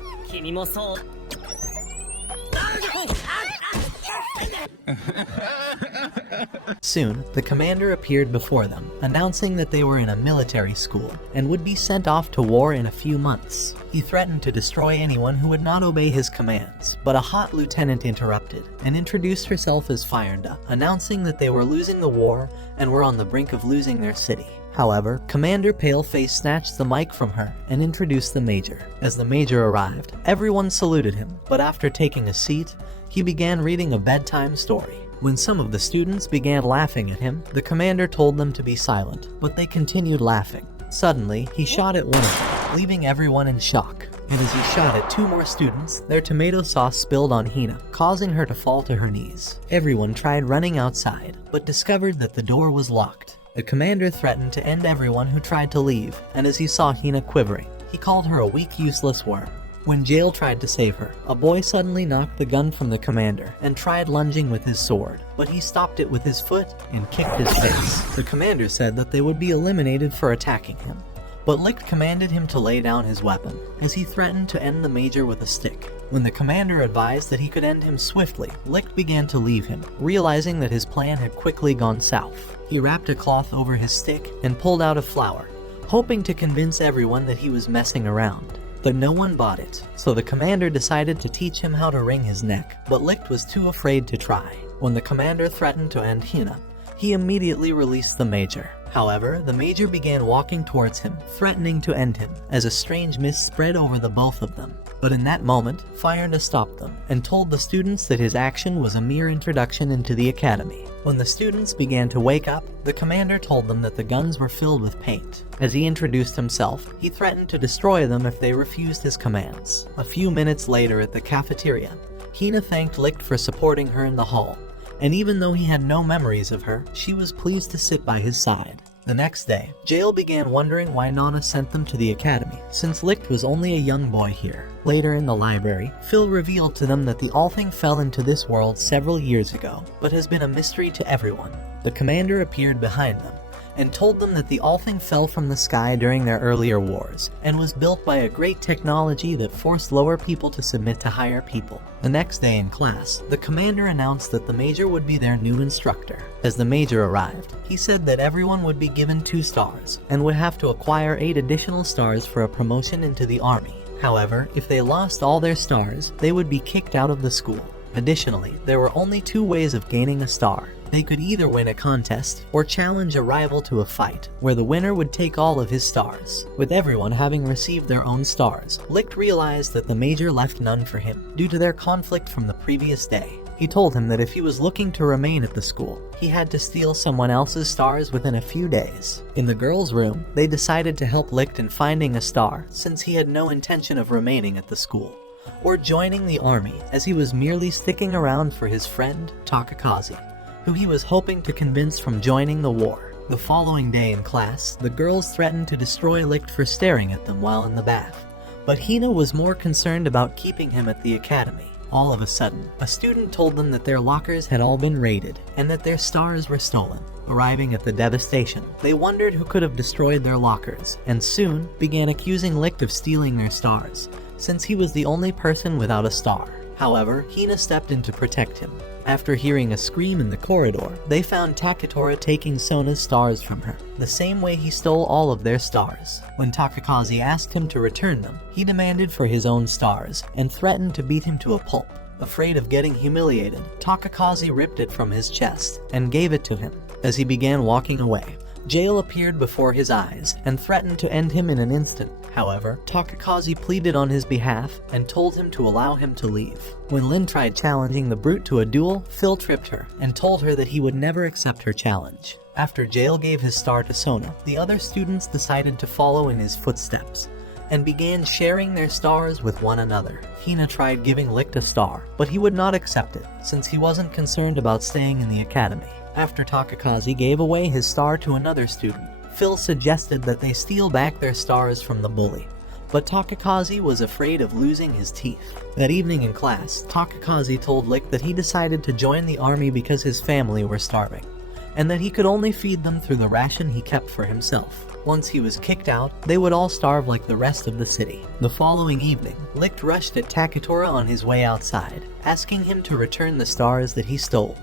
Soon, the commander appeared before them, announcing that they were in a military school and would be sent off to war in a few months. He threatened to destroy anyone who would not obey his commands, but a hot lieutenant interrupted and introduced herself as Firenda, announcing that they were losing the war and were on the brink of losing their city. However, Commander Paleface snatched the mic from her and introduced the Major. As the Major arrived, everyone saluted him, but after taking a seat, he began reading a bedtime story. When some of the students began laughing at him, the commander told them to be silent, but they continued laughing. Suddenly, he shot at one of them, leaving everyone in shock. And as he shot at two more students, their tomato sauce spilled on Hina, causing her to fall to her knees. Everyone tried running outside, but discovered that the door was locked. The commander threatened to end everyone who tried to leave, and as he saw Hina quivering, he called her a weak, useless worm. When Jail tried to save her, a boy suddenly knocked the gun from the commander and tried lunging with his sword, but he stopped it with his foot and kicked his face. The commander said that they would be eliminated for attacking him, but Licht commanded him to lay down his weapon, as he threatened to end the Major with a stick. When the commander advised that he could end him swiftly, Licht began to leave him, realizing that his plan had quickly gone south. He wrapped a cloth over his stick and pulled out a flower, hoping to convince everyone that he was messing around. But no one bought it, so the commander decided to teach him how to wring his neck, but Licht was too afraid to try. When the commander threatened to end Hina, he immediately released the Major. However, the Major began walking towards him, threatening to end him, as a strange mist spread over the both of them. But in that moment, Firenda stopped them, and told the students that his action was a mere introduction into the academy. When the students began to wake up, the commander told them that the guns were filled with paint. As he introduced himself, he threatened to destroy them if they refused his commands. A few minutes later at the cafeteria, Hina thanked Licht for supporting her in the hall, and even though he had no memories of her, she was pleased to sit by his side. The next day, Jail began wondering why Nana sent them to the academy, since Licht was only a young boy here. Later in the library, Phil revealed to them that the Althing fell into this world several years ago, but has been a mystery to everyone. The commander appeared behind them, and told them that the Althing fell from the sky during their earlier wars, and was built by a great technology that forced lower people to submit to higher people. The next day in class, the commander announced that the Major would be their new instructor. As the Major arrived, he said that everyone would be given 2 stars, and would have to acquire 8 additional stars for a promotion into the army. However, if they lost all their stars, they would be kicked out of the school. Additionally, there were only 2 ways of gaining a star. They could either win a contest or challenge a rival to a fight, where the winner would take all of his stars. With everyone having received their own stars, Licht realized that the Major left none for him, due to their conflict from the previous day. He told him that if he was looking to remain at the school, he had to steal someone else's stars within a few days. In the girls' room, they decided to help Licht in finding a star, since he had no intention of remaining at the school, or joining the army, as he was merely sticking around for his friend, Takakazi, who he was hoping to convince from joining the war. The following day in class, the girls threatened to destroy Licht for staring at them while in the bath, but Hina was more concerned about keeping him at the academy. All of a sudden, a student told them that their lockers had all been raided and that their stars were stolen. Arriving at the devastation, they wondered who could have destroyed their lockers, and soon began accusing Licht of stealing their stars, since he was the only person without a star. However, Hina stepped in to protect him. After hearing a scream in the corridor, they found Taketora taking Sona's stars from her, the same way he stole all of their stars. When Takakaze asked him to return them, he demanded for his own stars and threatened to beat him to a pulp. Afraid of getting humiliated, Takakaze ripped it from his chest and gave it to him. As he began walking away, Jail appeared before his eyes and threatened to end him in an instant. However, Takakaze pleaded on his behalf and told him to allow him to leave. When Lin tried challenging the brute to a duel, Phil tripped her and told her that he would never accept her challenge. After Jail gave his star to Sona, the other students decided to follow in his footsteps and began sharing their stars with one another. Hina tried giving Licht a star, but he would not accept it since he wasn't concerned about staying in the academy. After Takakaze gave away his star to another student, Phil suggested that they steal back their stars from the bully, but Takakaze was afraid of losing his teeth. That evening in class, Takakaze told Licht that he decided to join the army because his family were starving, and that he could only feed them through the ration he kept for himself. Once he was kicked out, they would all starve like the rest of the city. The following evening, Licht rushed at Taketora on his way outside, asking him to return the stars that he stole,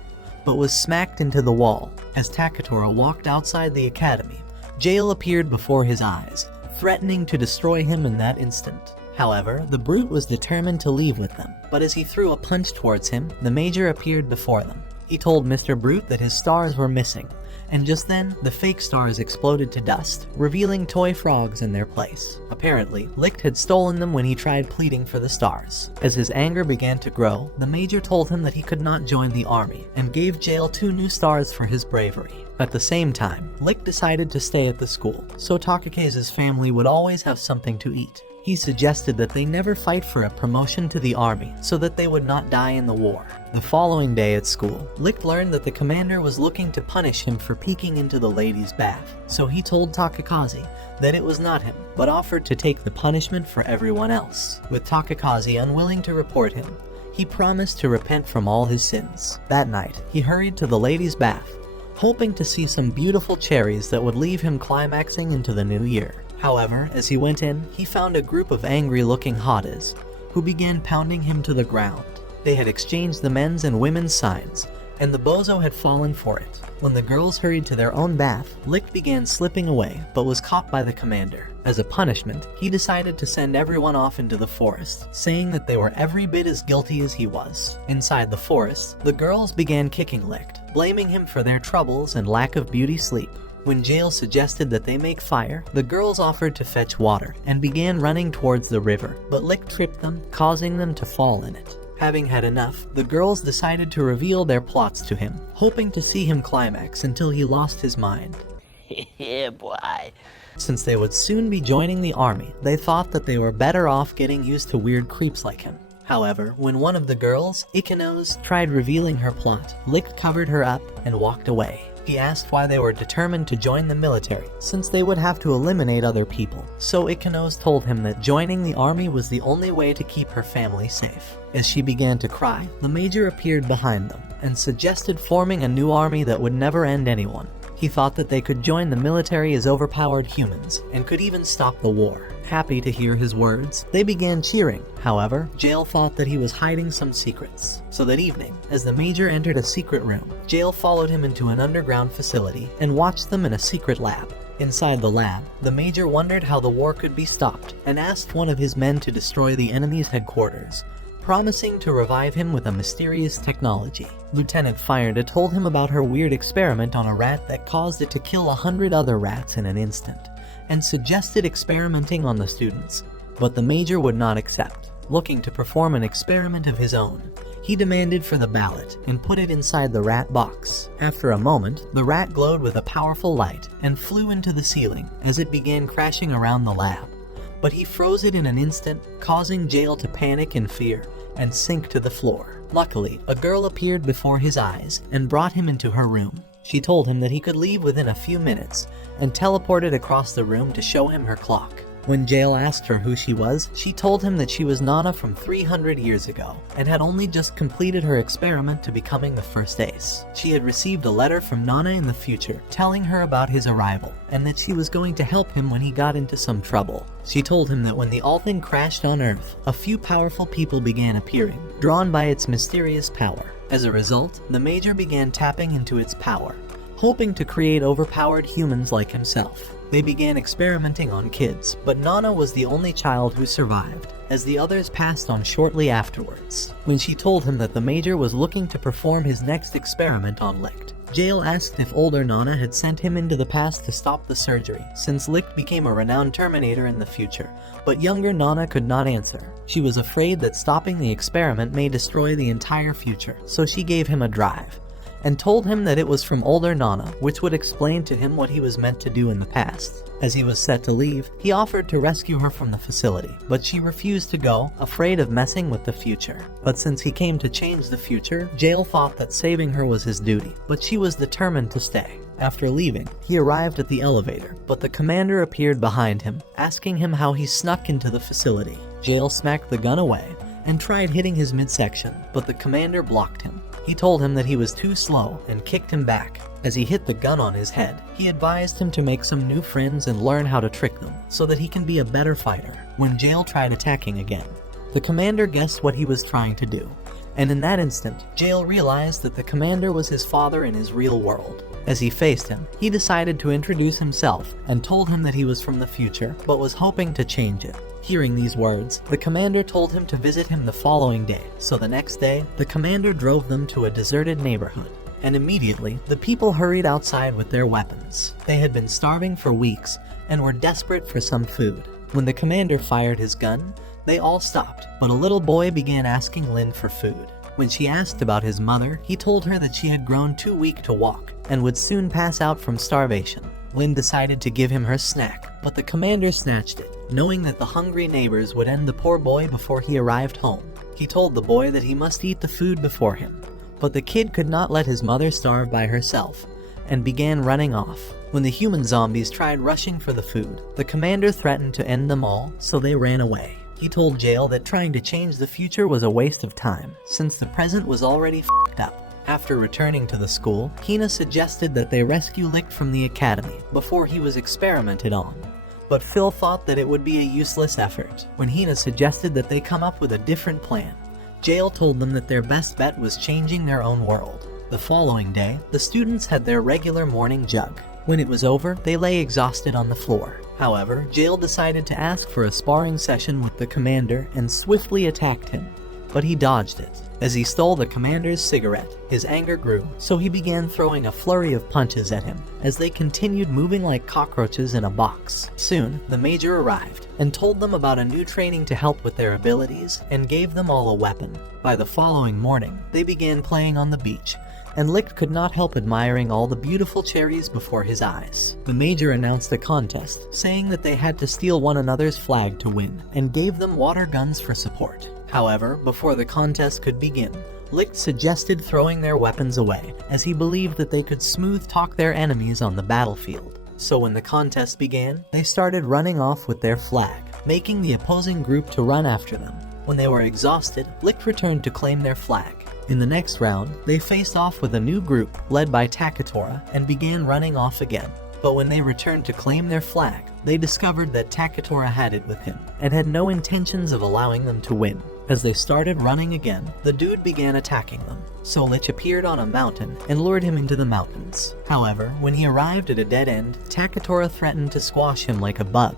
but was smacked into the wall. As Taketora walked outside the academy, Jail appeared before his eyes, threatening to destroy him in that instant. However, the brute was determined to leave with them, but as he threw a punch towards him, the major appeared before them. He told Mr. Brute that his stars were missing, and just then, the fake stars exploded to dust, revealing toy frogs in their place. Apparently, Licht had stolen them when he tried pleading for the stars. As his anger began to grow, the major told him that he could not join the army, and gave Jail 2 new stars for his bravery. At the same time, Licht decided to stay at the school, so Takakaze's family would always have something to eat. He suggested that they never fight for a promotion to the army, so that they would not die in the war. The following day at school, Licht learned that the commander was looking to punish him for peeking into the ladies' bath, so he told Takakaze that it was not him, but offered to take the punishment for everyone else. With Takakaze unwilling to report him, he promised to repent from all his sins. That night, he hurried to the ladies' bath, hoping to see some beautiful cherries that would leave him climaxing into the new year. However, as he went in, he found a group of angry-looking hottas, who began pounding him to the ground. They had exchanged the men's and women's signs, and the bozo had fallen for it. When the girls hurried to their own bath, Licht began slipping away, but was caught by the commander. As a punishment, he decided to send everyone off into the forest, saying that they were every bit as guilty as he was. Inside the forest, the girls began kicking Licht, blaming him for their troubles and lack of beauty sleep. When Jail suggested that they make fire, the girls offered to fetch water and began running towards the river, but Licht tripped them, causing them to fall in it. Having had enough, the girls decided to reveal their plots to him, hoping to see him climax until he lost his mind. Yeah, boy. Since they would soon be joining the army, they thought that they were better off getting used to weird creeps like him. However, when one of the girls, Ikinose, tried revealing her plot, Licht covered her up and walked away. He asked why they were determined to join the military, since they would have to eliminate other people. So Ikinose told him that joining the army was the only way to keep her family safe. As she began to cry, the major appeared behind them and suggested forming a new army that would never end anyone. He thought that they could join the military as overpowered humans and could even stop the war. Happy to hear his words, they began cheering. However, Jail thought that he was hiding some secrets. So that evening, as the major entered a secret room, Jail followed him into an underground facility and watched them in a secret lab. Inside the lab, the major wondered how the war could be stopped and asked one of his men to destroy the enemy's headquarters, promising to revive him with a mysterious technology. Lieutenant Fireda told him about her weird experiment on a rat that caused it to kill 100 other rats in an instant, and suggested experimenting on the students, but the major would not accept. Looking to perform an experiment of his own, he demanded for the ballot and put it inside the rat box. After a moment, the rat glowed with a powerful light and flew into the ceiling as it began crashing around the lab. But he froze it in an instant, causing Jail to panic in fear and sink to the floor. Luckily, a girl appeared before his eyes and brought him into her room. She told him that he could leave within a few minutes and teleported across the room to show him her clock. When Jail asked her who she was, she told him that she was Nana from 300 years ago, and had only just completed her experiment to becoming the first ace. She had received a letter from Nana in the future, telling her about his arrival, and that she was going to help him when he got into some trouble. She told him that when the All-Thing crashed on Earth, a few powerful people began appearing, drawn by its mysterious power. As a result, the Major began tapping into its power, hoping to create overpowered humans like himself. They began experimenting on kids, but Nana was the only child who survived, as the others passed on shortly afterwards. When she told him that the Major was looking to perform his next experiment on Licht, Jail asked if older Nana had sent him into the past to stop the surgery, since Licht became a renowned Terminator in the future, but younger Nana could not answer. She was afraid that stopping the experiment may destroy the entire future, so she gave him a drive, and told him that it was from older Nana, which would explain to him what he was meant to do in the past. As he was set to leave, he offered to rescue her from the facility, but she refused to go, afraid of messing with the future. But since he came to change the future, Jail thought that saving her was his duty, but she was determined to stay. After leaving, he arrived at the elevator, but the commander appeared behind him, asking him how he snuck into the facility. Jail smacked the gun away, and tried hitting his midsection, but the commander blocked him. He told him that he was too slow and kicked him back. As he hit the gun on his head, he advised him to make some new friends and learn how to trick them, so that he can be a better fighter. When Jail tried attacking again, the commander guessed what he was trying to do, and in that instant, Jail realized that the commander was his father in his real world. As he faced him, he decided to introduce himself and told him that he was from the future, but was hoping to change it. Hearing these words, the commander told him to visit him the following day, so the next day, the commander drove them to a deserted neighborhood, and immediately, the people hurried outside with their weapons. They had been starving for weeks, and were desperate for some food. When the commander fired his gun, they all stopped, but a little boy began asking Lin for food. When she asked about his mother, he told her that she had grown too weak to walk, and would soon pass out from starvation. Lin decided to give him her snack, but the commander snatched it, knowing that the hungry neighbors would end the poor boy before he arrived home. He told the boy that he must eat the food before him, but the kid could not let his mother starve by herself, and began running off. When the human zombies tried rushing for the food, the commander threatened to end them all, so they ran away. He told Jail that trying to change the future was a waste of time, since the present was already f***ed up. After returning to the school, Hina suggested that they rescue Licht from the academy before he was experimented on. But Phil thought that it would be a useless effort. When Hina suggested that they come up with a different plan, Jail told them that their best bet was changing their own world. The following day, the students had their regular morning jug. When it was over, they lay exhausted on the floor. However, Jail decided to ask for a sparring session with the commander and swiftly attacked him, but he dodged it. As he stole the commander's cigarette, his anger grew, so he began throwing a flurry of punches at him, as they continued moving like cockroaches in a box. Soon, the Major arrived, and told them about a new training to help with their abilities, and gave them all a weapon. By the following morning, they began playing on the beach, and Licht could not help admiring all the beautiful cherries before his eyes. The Major announced a contest, saying that they had to steal one another's flag to win, and gave them water guns for support. However, before the contest could begin, Licht suggested throwing their weapons away, as he believed that they could smooth talk their enemies on the battlefield. So when the contest began, they started running off with their flag, making the opposing group to run after them. When they were exhausted, Licht returned to claim their flag. In the next round, they faced off with a new group led by Takatora and began running off again. But when they returned to claim their flag, they discovered that Takatora had it with him and had no intentions of allowing them to win. As they started running again, the dude began attacking them. So Lich appeared on a mountain and lured him into the mountains. However, when he arrived at a dead end, Takatora threatened to squash him like a bug.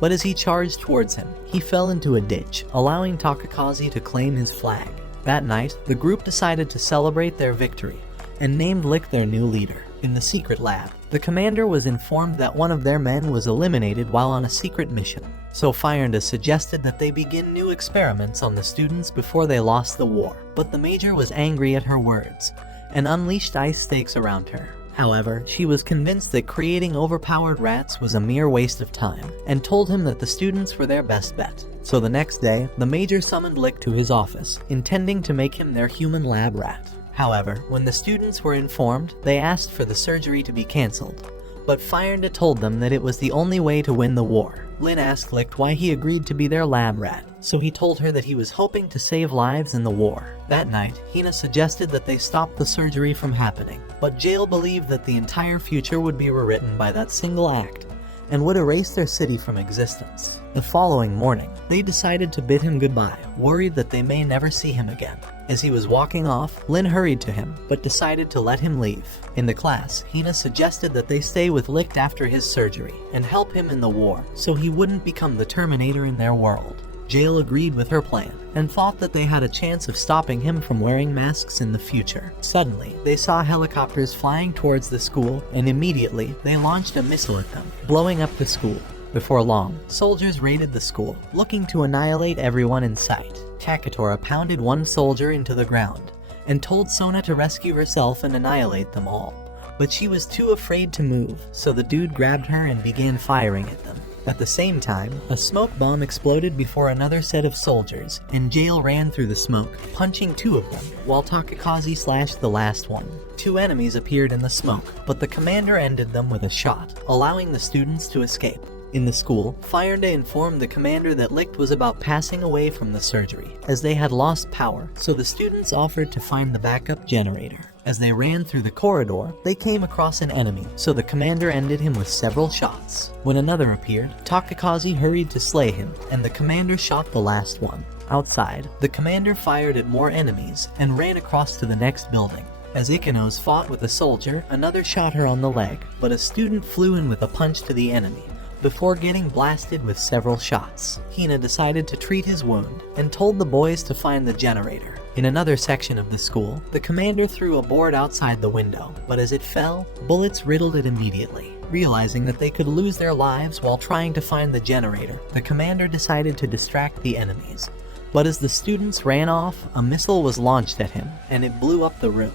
But as he charged towards him, he fell into a ditch, allowing Takakazi to claim his flag. That night, the group decided to celebrate their victory, and named Lick their new leader. In the secret lab, the commander was informed that one of their men was eliminated while on a secret mission. So Firenda suggested that they begin new experiments on the students before they lost the war. But the Major was angry at her words, and unleashed ice stakes around her. However, she was convinced that creating overpowered rats was a mere waste of time, and told him that the students were their best bet. So the next day, the Major summoned Lick to his office, intending to make him their human lab rat. However, when the students were informed, they asked for the surgery to be cancelled. But Firenda told them that it was the only way to win the war. Lin asked Licht why he agreed to be their lab rat, so he told her that he was hoping to save lives in the war. That night, Hina suggested that they stop the surgery from happening, but Jail believed that the entire future would be rewritten by that single act, and would erase their city from existence. The following morning, they decided to bid him goodbye, worried that they may never see him again. As he was walking off, Lin hurried to him, but decided to let him leave. In the class, Hina suggested that they stay with Licht after his surgery, and help him in the war, so he wouldn't become the Terminator in their world. Jail agreed with her plan, and thought that they had a chance of stopping him from wearing masks in the future. Suddenly, they saw helicopters flying towards the school, and immediately, they launched a missile at them, blowing up the school. Before long, soldiers raided the school, looking to annihilate everyone in sight. Kaketora pounded one soldier into the ground, and told Sona to rescue herself and annihilate them all. But she was too afraid to move, so the dude grabbed her and began firing at them. At the same time, a smoke bomb exploded before another set of soldiers, and Jail ran through the smoke, punching two of them, while Takakazi slashed the last one. Two enemies appeared in the smoke, but the commander ended them with a shot, allowing the students to escape. In the school, Firende informed the commander that Licht was about passing away from the surgery, as they had lost power, so the students offered to find the backup generator. As they ran through the corridor, they came across an enemy, so the commander ended him with several shots. When another appeared, Takakazi hurried to slay him, and the commander shot the last one. Outside, the commander fired at more enemies, and ran across to the next building. As Ikanos fought with a soldier, another shot her on the leg, but a student flew in with a punch to the enemy, before getting blasted with several shots. Hina decided to treat his wound, and told the boys to find the generator. In another section of the school, the commander threw a board outside the window, but as it fell, bullets riddled it immediately. Realizing that they could lose their lives while trying to find the generator, the commander decided to distract the enemies. But as the students ran off, a missile was launched at him, and it blew up the room.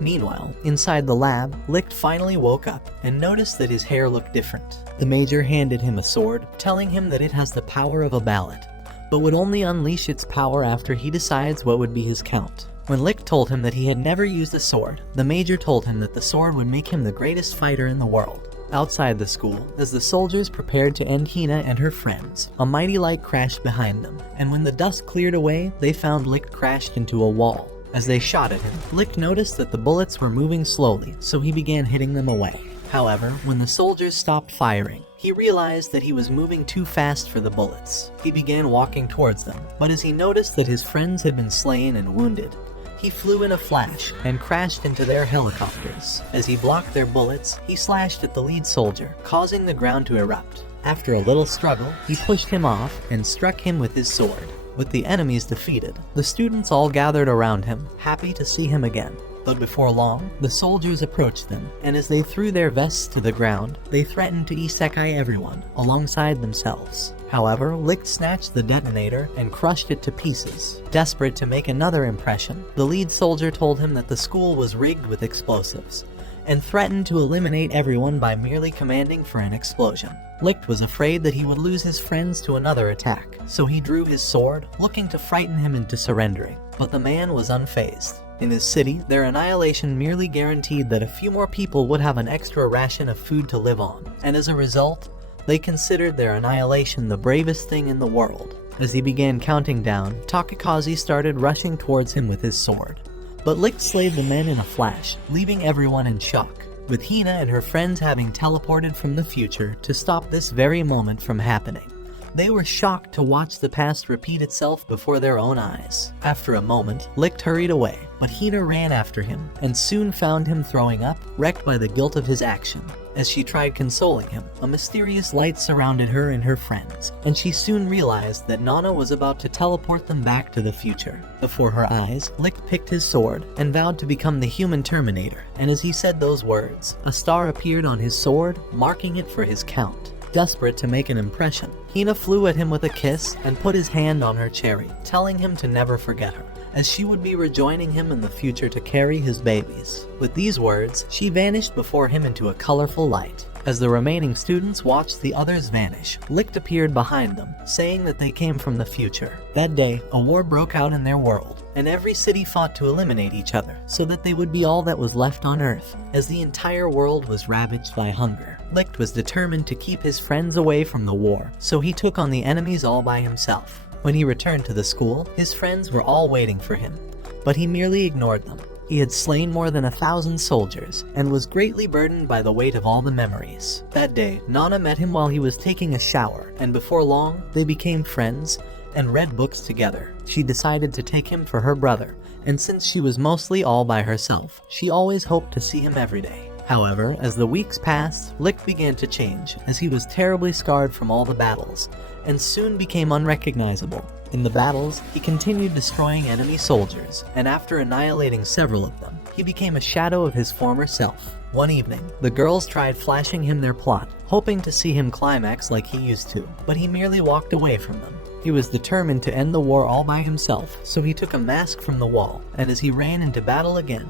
Meanwhile, inside the lab, Licht finally woke up and noticed that his hair looked different. The major handed him a sword, telling him that it has the power of a ballot, but would only unleash its power after he decides what would be his count. When Licht told him that he had never used a sword, the major told him that the sword would make him the greatest fighter in the world. Outside the school, as the soldiers prepared to end Hina and her friends, a mighty light crashed behind them, and when the dust cleared away, they found Licht crashed into a wall. As they shot at him, Licht noticed that the bullets were moving slowly, so he began hitting them away. However, when the soldiers stopped firing, he realized that he was moving too fast for the bullets. He began walking towards them, but as he noticed that his friends had been slain and wounded, he flew in a flash and crashed into their helicopters. As he blocked their bullets, he slashed at the lead soldier, causing the ground to erupt. After a little struggle, he pushed him off and struck him with his sword. With the enemies defeated, the students all gathered around him, happy to see him again. But before long, the soldiers approached them, and as they threw their vests to the ground, they threatened to isekai everyone, alongside themselves. However, Licht snatched the detonator and crushed it to pieces. Desperate to make another impression, the lead soldier told him that the school was rigged with explosives, and threatened to eliminate everyone by merely commanding for an explosion. Licht was afraid that he would lose his friends to another attack, so he drew his sword, looking to frighten him into surrendering. But the man was unfazed. In his city, their annihilation merely guaranteed that a few more people would have an extra ration of food to live on, and as a result, they considered their annihilation the bravest thing in the world. As he began counting down, Takakazi started rushing towards him with his sword. But Licht slayed the men in a flash, leaving everyone in shock, with Hina and her friends having teleported from the future to stop this very moment from happening. They were shocked to watch the past repeat itself before their own eyes. After a moment, Licht hurried away, but Hina ran after him, and soon found him throwing up, wrecked by the guilt of his action. As she tried consoling him, a mysterious light surrounded her and her friends, and she soon realized that Nana was about to teleport them back to the future. Before her eyes, Licht picked his sword and vowed to become the human Terminator, and as he said those words, a star appeared on his sword, marking it for his count. Desperate to make an impression, Hina flew at him with a kiss and put his hand on her cherry, telling him to never forget her, as she would be rejoining him in the future to carry his babies. With these words, she vanished before him into a colorful light. As the remaining students watched the others vanish, Licht appeared behind them, saying that they came from the future. That day, a war broke out in their world, and every city fought to eliminate each other, so that they would be all that was left on Earth, as the entire world was ravaged by hunger. Licht was determined to keep his friends away from the war, so he took on the enemies all by himself. When he returned to the school, his friends were all waiting for him, but he merely ignored them. He had slain more than 1,000 soldiers, and was greatly burdened by the weight of all the memories. That day, Nana met him while he was taking a shower, and before long, they became friends and read books together. She decided to take him for her brother, and since she was mostly all by herself, she always hoped to see him every day. However, as the weeks passed, Licht began to change, as he was terribly scarred from all the battles, and soon became unrecognizable. In the battles, he continued destroying enemy soldiers, and after annihilating several of them, he became a shadow of his former self. One evening, the girls tried flashing him their plot, hoping to see him climax like he used to, but he merely walked away from them. He was determined to end the war all by himself, so he took a mask from the wall, and as he ran into battle again,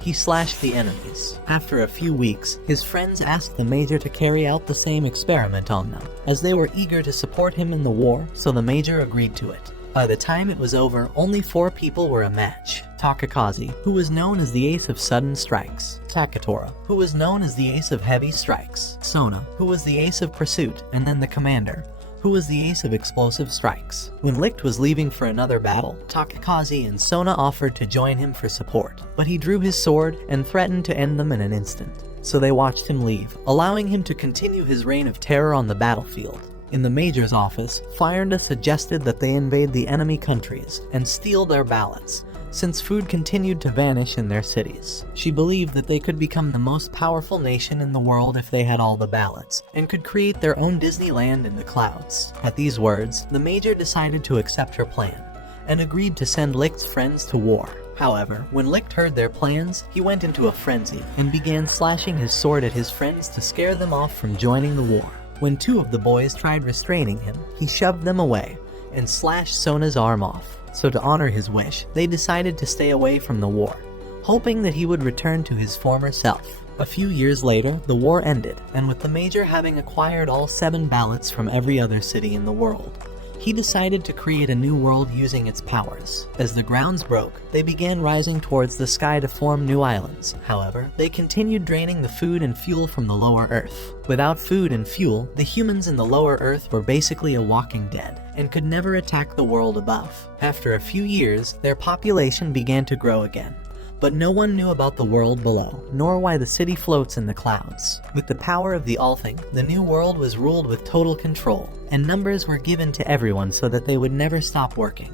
he slashed the enemies. After a few weeks, his friends asked the Major to carry out the same experiment on them, as they were eager to support him in the war, so the Major agreed to it. By the time it was over, only 4 people were a match. Takakazi, who was known as the Ace of Sudden Strikes. Takatora, who was known as the Ace of Heavy Strikes. Sona, who was the Ace of Pursuit, and then the Commander, who was the Ace of Explosive Strikes. When Licht was leaving for another battle, Takakazi and Sona offered to join him for support, but he drew his sword and threatened to end them in an instant. So they watched him leave, allowing him to continue his reign of terror on the battlefield. In the Major's office, Fyrnda suggested that they invade the enemy countries and steal their ballots, since food continued to vanish in their cities. She believed that they could become the most powerful nation in the world if they had all the ballots, and could create their own Disneyland in the clouds. At these words, the Major decided to accept her plan, and agreed to send Licht's friends to war. However, when Licht heard their plans, he went into a frenzy, and began slashing his sword at his friends to scare them off from joining the war. When 2 of the boys tried restraining him, he shoved them away, and slashed Sona's arm off. So to honor his wish, they decided to stay away from the war, hoping that he would return to his former self. A few years later, the war ended, and with the Major having acquired all 7 ballots from every other city in the world, he decided to create a new world using its powers. As the grounds broke, they began rising towards the sky to form new islands. However, they continued draining the food and fuel from the lower Earth. Without food and fuel, the humans in the lower Earth were basically a walking dead, and could never attack the world above. After a few years, their population began to grow again. But no one knew about the world below, nor why the city floats in the clouds. With the power of the All-Thing, the new world was ruled with total control, and numbers were given to everyone so that they would never stop working,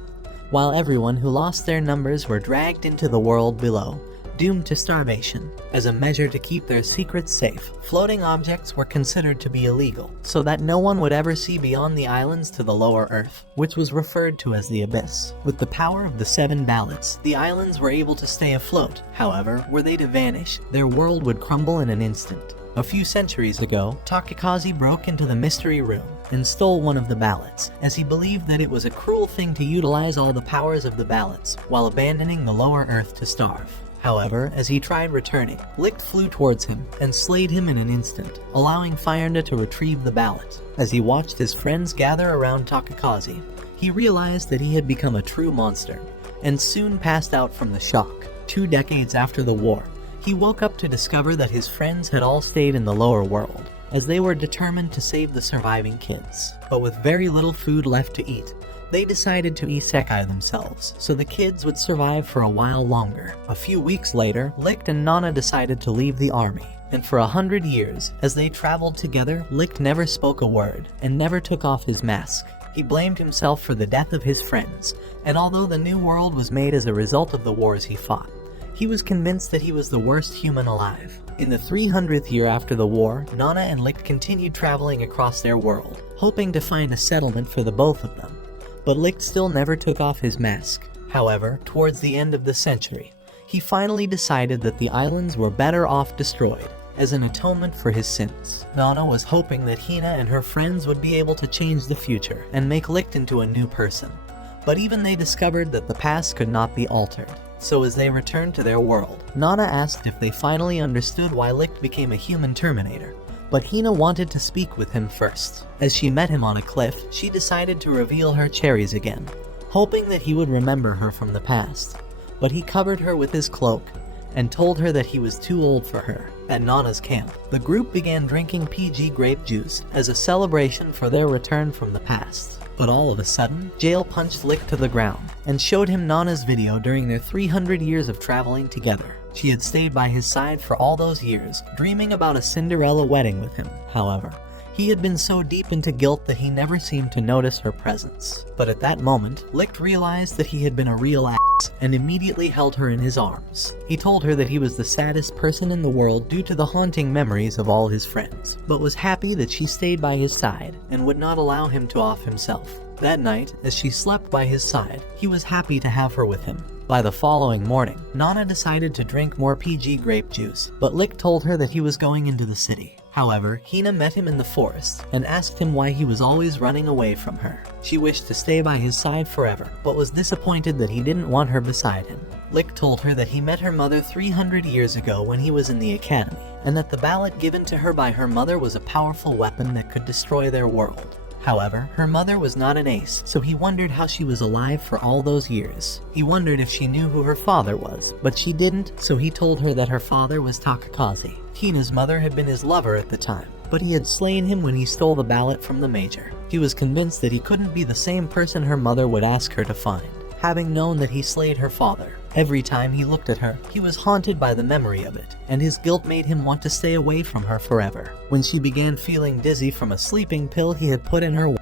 while everyone who lost their numbers were dragged into the world below, doomed to starvation. As a measure to keep their secrets safe, floating objects were considered to be illegal, so that no one would ever see beyond the islands to the lower Earth, which was referred to as the Abyss. With the power of the 7 ballots, the islands were able to stay afloat. However, were they to vanish, their world would crumble in an instant. A few centuries ago, Takakazi broke into the mystery room and stole one of the ballots, as he believed that it was a cruel thing to utilize all the powers of the ballots, while abandoning the lower Earth to starve. However, as he tried returning, Licht flew towards him and slayed him in an instant, allowing Fyrnda to retrieve the ballot. As he watched his friends gather around Takakazi, he realized that he had become a true monster, and soon passed out from the shock. 2 decades after the war, he woke up to discover that his friends had all stayed in the lower world, as they were determined to save the surviving kids. But with very little food left to eat, they decided to isekai themselves, so the kids would survive for a while longer. A few weeks later, Licht and Nana decided to leave the army, and for 100 years, as they traveled together, Licht never spoke a word, and never took off his mask. He blamed himself for the death of his friends, and although the new world was made as a result of the wars he fought, he was convinced that he was the worst human alive. In the 300th year after the war, Nana and Licht continued traveling across their world, hoping to find a settlement for the both of them. But Licht still never took off his mask. However, towards the end of the century, he finally decided that the islands were better off destroyed, as an atonement for his sins. Nana was hoping that Hina and her friends would be able to change the future and make Licht into a new person. But even they discovered that the past could not be altered. So as they returned to their world, Nana asked if they finally understood why Licht became a human Terminator, but Hina wanted to speak with him first. As she met him on a cliff, she decided to reveal her cherries again, hoping that he would remember her from the past. But he covered her with his cloak and told her that he was too old for her. At Nana's camp, the group began drinking PG grape juice as a celebration for their return from the past. But all of a sudden, Jail punched Lick to the ground and showed him Nana's video during their 300 years of traveling together. She had stayed by his side for all those years, dreaming about a Cinderella wedding with him. However, he had been so deep into guilt that he never seemed to notice her presence. But at that moment, Lick realized that he had been a real ass and immediately held her in his arms. He told her that he was the saddest person in the world due to the haunting memories of all his friends, but was happy that she stayed by his side and would not allow him to off himself. That night, as she slept by his side, he was happy to have her with him. By the following morning, Nana decided to drink more PG grape juice, but Lick told her that he was going into the city. However, Hina met him in the forest and asked him why he was always running away from her. She wished to stay by his side forever, but was disappointed that he didn't want her beside him. Lick told her that he met her mother 300 years ago when he was in the academy, and that the ballot given to her by her mother was a powerful weapon that could destroy their world. However, her mother was not an ace, so he wondered how she was alive for all those years. He wondered if she knew who her father was, but she didn't, so he told her that her father was Takakaze. Hina's mother had been his lover at the time, but he had slain him when he stole the ballot from the major. He was convinced that he couldn't be the same person her mother would ask her to find, having known that he slayed her father. Every time he looked at her, he was haunted by the memory of it, and his guilt made him want to stay away from her forever. When she began feeling dizzy from a sleeping pill he had put in her,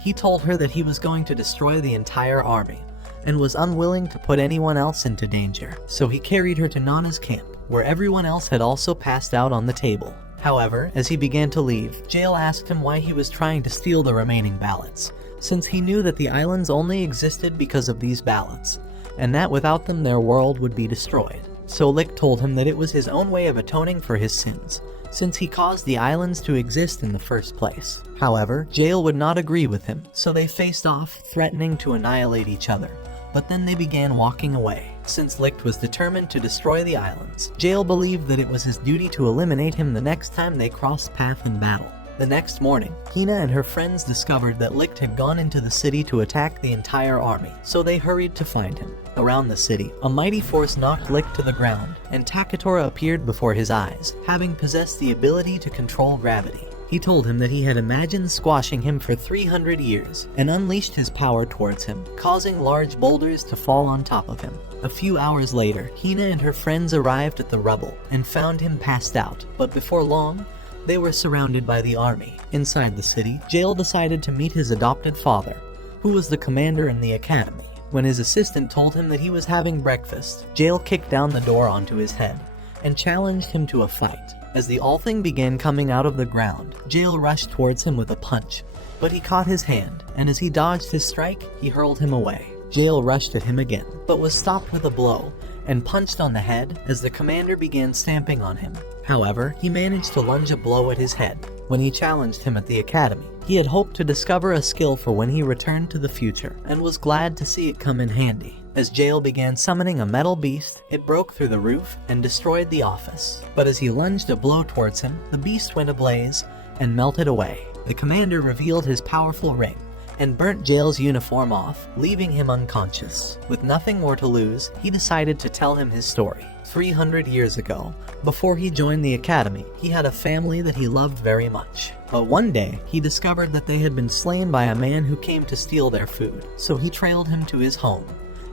he told her that he was going to destroy the entire army, and was unwilling to put anyone else into danger. So he carried her to Nana's camp, where everyone else had also passed out on the table. However, as he began to leave, Jail asked him why he was trying to steal the remaining ballots, since he knew that the islands only existed because of these ballots, and that without them their world would be destroyed. So Lick told him that it was his own way of atoning for his sins, since he caused the islands to exist in the first place. However, Jail would not agree with him, so they faced off, threatening to annihilate each other. But then they began walking away. Since Licht was determined to destroy the islands, Jail believed that it was his duty to eliminate him the next time they crossed path in battle. The next morning, Hina and her friends discovered that Licht had gone into the city to attack the entire army, so they hurried to find him. Around the city, a mighty force knocked Licht to the ground, and Takatora appeared before his eyes, having possessed the ability to control gravity. He told him that he had imagined squashing him for 300 years, and unleashed his power towards him, causing large boulders to fall on top of him. A few hours later, Hina and her friends arrived at the rubble, and found him passed out, but before long, they were surrounded by the army. Inside the city, Jail decided to meet his adopted father, who was the commander in the academy. When his assistant told him that he was having breakfast, Jail kicked down the door onto his head, and challenged him to a fight. As the all-thing began coming out of the ground, Jail rushed towards him with a punch, but he caught his hand, and as he dodged his strike, he hurled him away. Jail rushed at him again, but was stopped with a blow, and punched on the head as the commander began stamping on him. However, he managed to lunge a blow at his head. When he challenged him at the academy, he had hoped to discover a skill for when he returned to the future, and was glad to see it come in handy. As Jail began summoning a metal beast, it broke through the roof and destroyed the office. But as he lunged a blow towards him, the beast went ablaze and melted away. The commander revealed his powerful ring, and burnt Jail's uniform off, leaving him unconscious. With nothing more to lose, he decided to tell him his story. 300 years ago, before he joined the academy, he had a family that he loved very much. But one day, he discovered that they had been slain by a man who came to steal their food, so he trailed him to his home,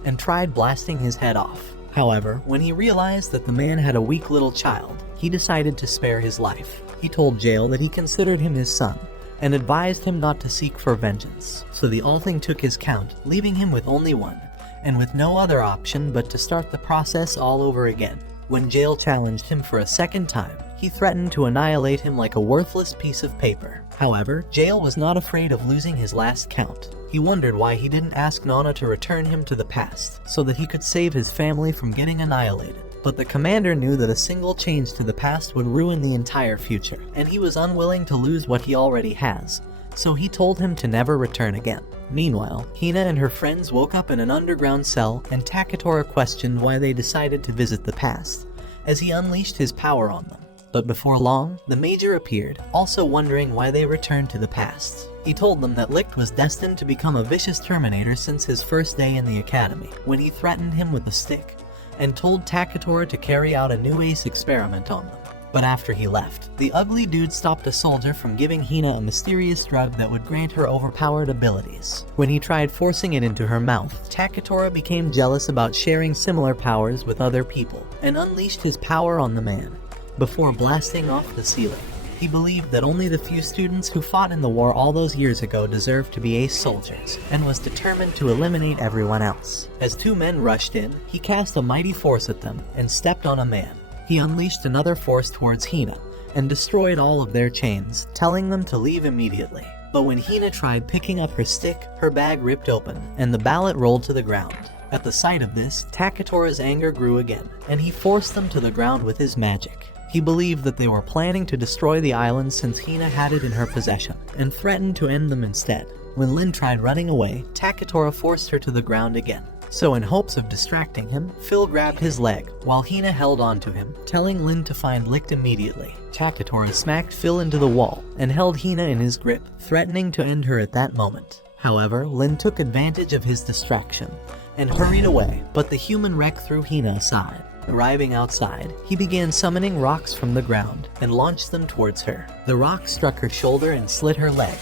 and tried blasting his head off. However, when he realized that the man had a weak little child, he decided to spare his life. He told Jail that he considered him his son, and advised him not to seek for vengeance. So the all-thing took his count, leaving him with only one, and with no other option but to start the process all over again. When Jail challenged him for a second time, he threatened to annihilate him like a worthless piece of paper. However, Jail was not afraid of losing his last count. He wondered why he didn't ask Nana to return him to the past, so that he could save his family from getting annihilated. But the commander knew that a single change to the past would ruin the entire future, and he was unwilling to lose what he already has, so he told him to never return again. Meanwhile, Hina and her friends woke up in an underground cell, and Takatora questioned why they decided to visit the past, as he unleashed his power on them. But before long, the Major appeared, also wondering why they returned to the past. He told them that Licht was destined to become a vicious Terminator since his first day in the academy, when he threatened him with a stick, and told Takatora to carry out a new ace experiment on them. But after he left, the ugly dude stopped a soldier from giving Hina a mysterious drug that would grant her overpowered abilities. When he tried forcing it into her mouth, Takatora became jealous about sharing similar powers with other people, and unleashed his power on the man, before blasting off the ceiling. He believed that only the few students who fought in the war all those years ago deserved to be ace soldiers, and was determined to eliminate everyone else. As two men rushed in, he cast a mighty force at them, and stepped on a man. He unleashed another force towards Hina, and destroyed all of their chains, telling them to leave immediately. But when Hina tried picking up her stick, her bag ripped open, and the ballot rolled to the ground. At the sight of this, Takatora's anger grew again, and he forced them to the ground with his magic. He believed that they were planning to destroy the island since Hina had it in her possession, and threatened to end them instead. When Lin tried running away, Takatora forced her to the ground again. So in hopes of distracting him, Phil grabbed his leg, while Hina held on to him, telling Lin to find Licht immediately. Takatora smacked Phil into the wall, and held Hina in his grip, threatening to end her at that moment. However, Lin took advantage of his distraction, and hurried away, but the human wreck threw Hina aside. Arriving outside, he began summoning rocks from the ground, and launched them towards her. The rock struck her shoulder and slit her leg,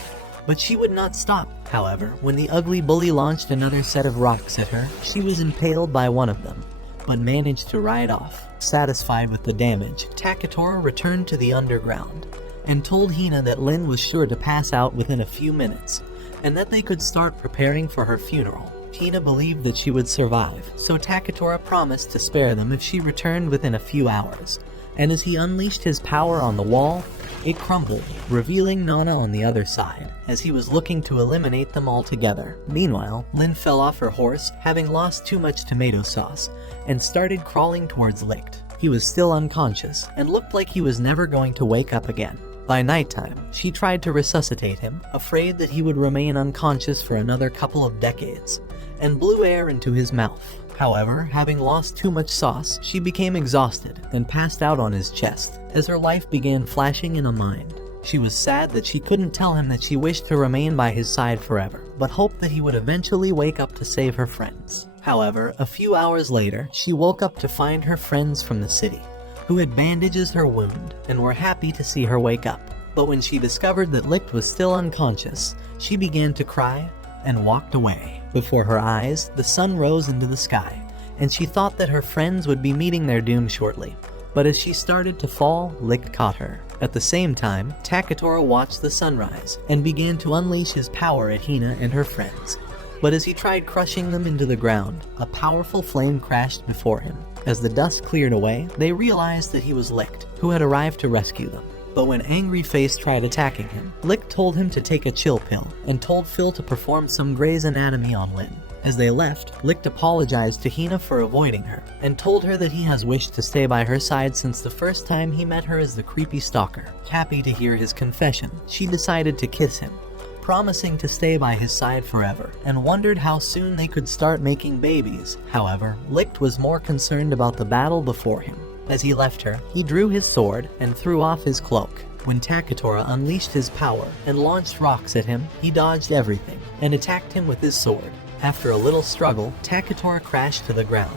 but she would not stop. However, when the ugly bully launched another set of rocks at her, she was impaled by one of them, but managed to ride off. Satisfied with the damage, Takatora returned to the underground, and told Hina that Lin was sure to pass out within a few minutes, and that they could start preparing for her funeral. Hina believed that she would survive, so Takatora promised to spare them if she returned within a few hours. And as he unleashed his power on the wall, it crumbled, revealing Nana on the other side, as he was looking to eliminate them altogether. Meanwhile, Lin fell off her horse, having lost too much tomato sauce, and started crawling towards Licht. He was still unconscious, and looked like he was never going to wake up again. By nighttime, she tried to resuscitate him, afraid that he would remain unconscious for another couple of decades, and blew air into his mouth. However, having lost too much sauce, she became exhausted and passed out on his chest, as her life began flashing in a mind. She was sad that she couldn't tell him that she wished to remain by his side forever, but hoped that he would eventually wake up to save her friends. However, a few hours later, she woke up to find her friends from the city, who had bandaged her wound, and were happy to see her wake up. But when she discovered that Licht was still unconscious, she began to cry and walked away. Before her eyes, the sun rose into the sky, and she thought that her friends would be meeting their doom shortly. But as she started to fall, Licht caught her. At the same time, Takatora watched the sunrise, and began to unleash his power at Hina and her friends. But as he tried crushing them into the ground, a powerful flame crashed before him. As the dust cleared away, they realized that he was Licht, who had arrived to rescue them. But when Angry Face tried attacking him, Licht told him to take a chill pill, and told Phil to perform some Grey's Anatomy on Lin. As they left, Licht apologized to Hina for avoiding her, and told her that he has wished to stay by her side since the first time he met her as the creepy stalker. Happy to hear his confession, she decided to kiss him, promising to stay by his side forever, and wondered how soon they could start making babies. However, Licht was more concerned about the battle before him. As he left her, he drew his sword and threw off his cloak. When Takatora unleashed his power and launched rocks at him, he dodged everything and attacked him with his sword. After a little struggle, Takatora crashed to the ground,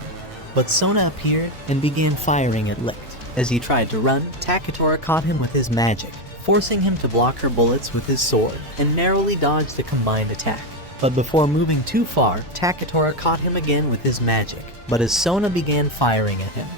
but Sona appeared and began firing at Licht. As he tried to run, Takatora caught him with his magic, forcing him to block her bullets with his sword, and narrowly dodged the combined attack. But before moving too far, Takatora caught him again with his magic. But as Sona began firing at him,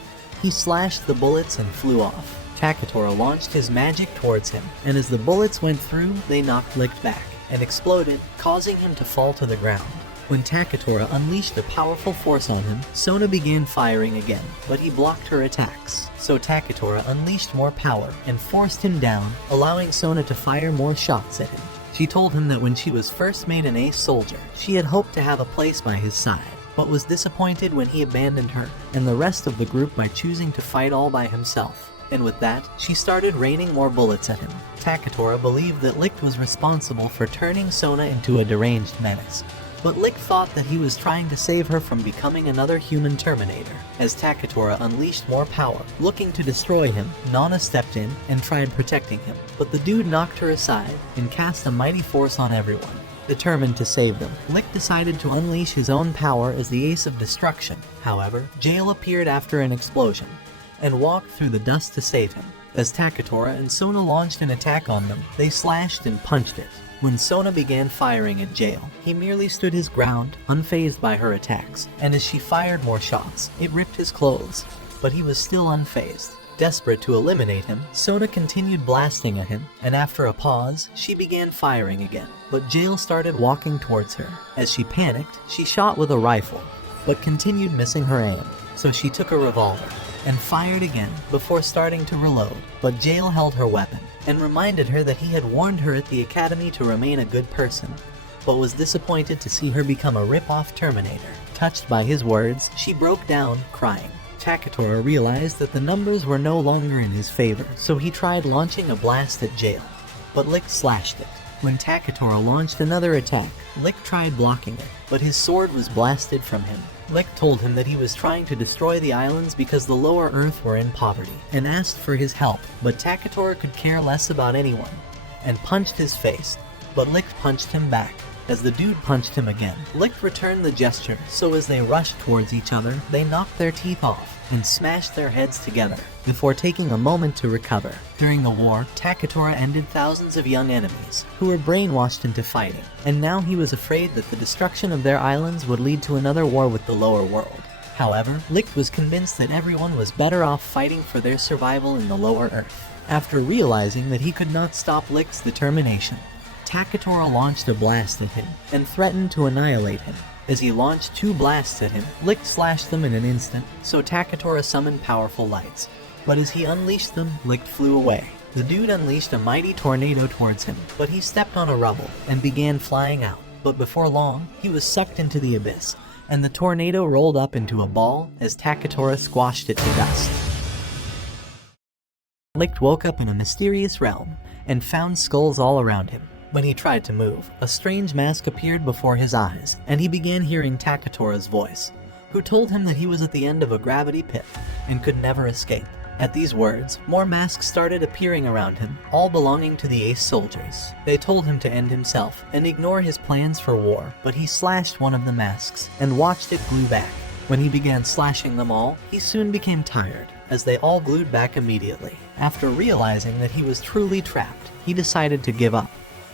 he slashed the bullets and flew off. Takatora launched his magic towards him, and as the bullets went through, they knocked Licht back and exploded, causing him to fall to the ground. When Takatora unleashed a powerful force on him, Sona began firing again, but he blocked her attacks. So Takatora unleashed more power and forced him down, allowing Sona to fire more shots at him. She told him that when she was first made an ace soldier, she had hoped to have a place by his side, but was disappointed when he abandoned her and the rest of the group by choosing to fight all by himself. And with that, she started raining more bullets at him. Takatora believed that Licht was responsible for turning Sona into a deranged menace, But Lick thought that he was trying to save her from becoming another human Terminator. As Takatora unleashed more power, looking to destroy him, Nana stepped in and tried protecting him. But the dude knocked her aside and cast a mighty force on everyone. Determined to save them, Lick decided to unleash his own power as the Ace of Destruction. However, Jail appeared after an explosion and walked through the dust to save him. As Takatora and Sona launched an attack on them, they slashed and punched it. When Sona began firing at Jail, he merely stood his ground, unfazed by her attacks, and as she fired more shots, it ripped his clothes, but he was still unfazed. Desperate to eliminate him, Sona continued blasting at him, and after a pause, she began firing again. But Jail started walking towards her. As she panicked, she shot with a rifle, but continued missing her aim, so she took a revolver and fired again before starting to reload. But Jail held her weapon and reminded her that he had warned her at the academy to remain a good person, but was disappointed to see her become a rip-off Terminator. Touched by his words, she broke down, crying. Takatora realized that the numbers were no longer in his favor, so he tried launching a blast at Jail, but Lick slashed it. When Takatora launched another attack, Lick tried blocking it, but his sword was blasted from him. Lick told him that he was trying to destroy the islands because the lower Earth were in poverty, and asked for his help, but Takatora could care less about anyone, and punched his face, but Lick punched him back. As the dude punched him again, Lick returned the gesture, so as they rushed towards each other, they knocked their teeth off and smashed their heads together, before taking a moment to recover. During the war, Takatora ended thousands of young enemies, who were brainwashed into fighting, and now he was afraid that the destruction of their islands would lead to another war with the lower world. However, Lick was convinced that everyone was better off fighting for their survival in the lower Earth. After realizing that he could not stop Lick's determination, Takatora launched a blast at him and threatened to annihilate him. As he launched 2 blasts at him, Lick slashed them in an instant, so Takatora summoned powerful lights. But as he unleashed them, Lick flew away. The dude unleashed a mighty tornado towards him, but he stepped on a rubble and began flying out. But before long, he was sucked into the abyss, and the tornado rolled up into a ball as Takatora squashed it to dust. Lick woke up in a mysterious realm and found skulls all around him. When he tried to move, a strange mask appeared before his eyes, and he began hearing Takatora's voice, who told him that he was at the end of a gravity pit and could never escape. At these words, more masks started appearing around him, all belonging to the Ace soldiers. They told him to end himself and ignore his plans for war, but he slashed one of the masks and watched it glue back. When he began slashing them all, he soon became tired, as they all glued back immediately. After realizing that he was truly trapped, he decided to give up.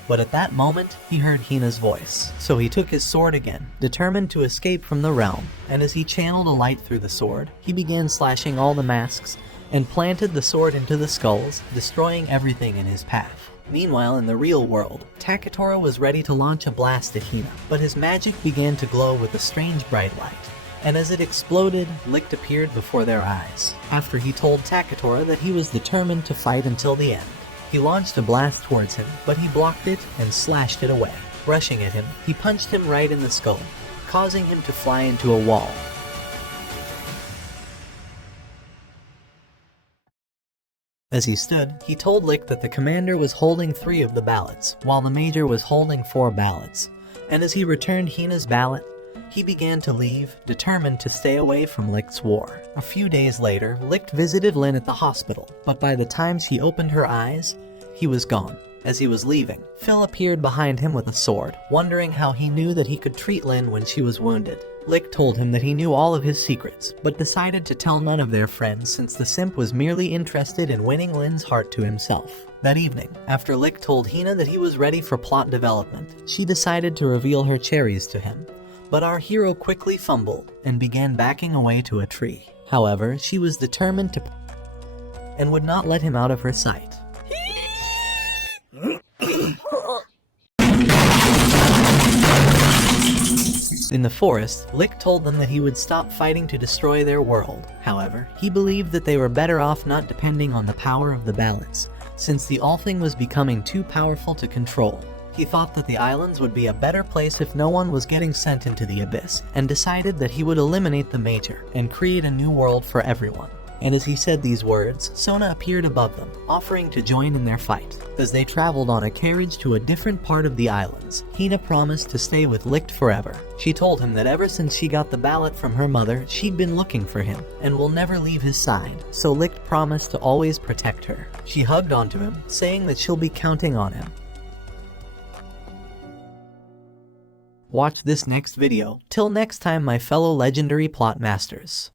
But at that moment, he heard Hina's voice, so he took his sword again, determined to escape from the realm, and as he channeled a light through the sword, he began slashing all the masks, and planted the sword into the skulls, destroying everything in his path. Meanwhile, in the real world, Takatora was ready to launch a blast at Hina, but his magic began to glow with a strange bright light, and as it exploded, Lick appeared before their eyes. After he told Takatora that he was determined to fight until the end, he launched a blast towards him, but he blocked it and slashed it away. Rushing at him, he punched him right in the skull, causing him to fly into a wall. As he stood, he told Lick that the commander was holding 3 of the ballots, while the major was holding 4 ballots. And as he returned Hina's ballot, he began to leave, determined to stay away from Lick's war. A few days later, Lick visited Lin at the hospital, but by the time she opened her eyes, he was gone. As he was leaving, Phil appeared behind him with a sword, wondering how he knew that he could treat Lin when she was wounded. Lick told him that he knew all of his secrets, but decided to tell none of their friends since the simp was merely interested in winning Lin's heart to himself. That evening, after Lick told Hina that he was ready for plot development, she decided to reveal her cherries to him. But our hero quickly fumbled and began backing away to a tree. However, she was determined to and would not let him out of her sight. In the forest, Lick told them that he would stop fighting to destroy their world. However, he believed that they were better off not depending on the power of the balance, since the All-Thing was becoming too powerful to control. He thought that the islands would be a better place if no one was getting sent into the abyss, and decided that he would eliminate the Major and create a new world for everyone. And as he said these words, Sona appeared above them, offering to join in their fight. As they traveled on a carriage to a different part of the islands, Hina promised to stay with Licht forever. She told him that ever since she got the ballot from her mother, she'd been looking for him and will never leave his side, so Licht promised to always protect her. She hugged onto him, saying that she'll be counting on him. Watch this next video. Till next time, my fellow legendary plot masters.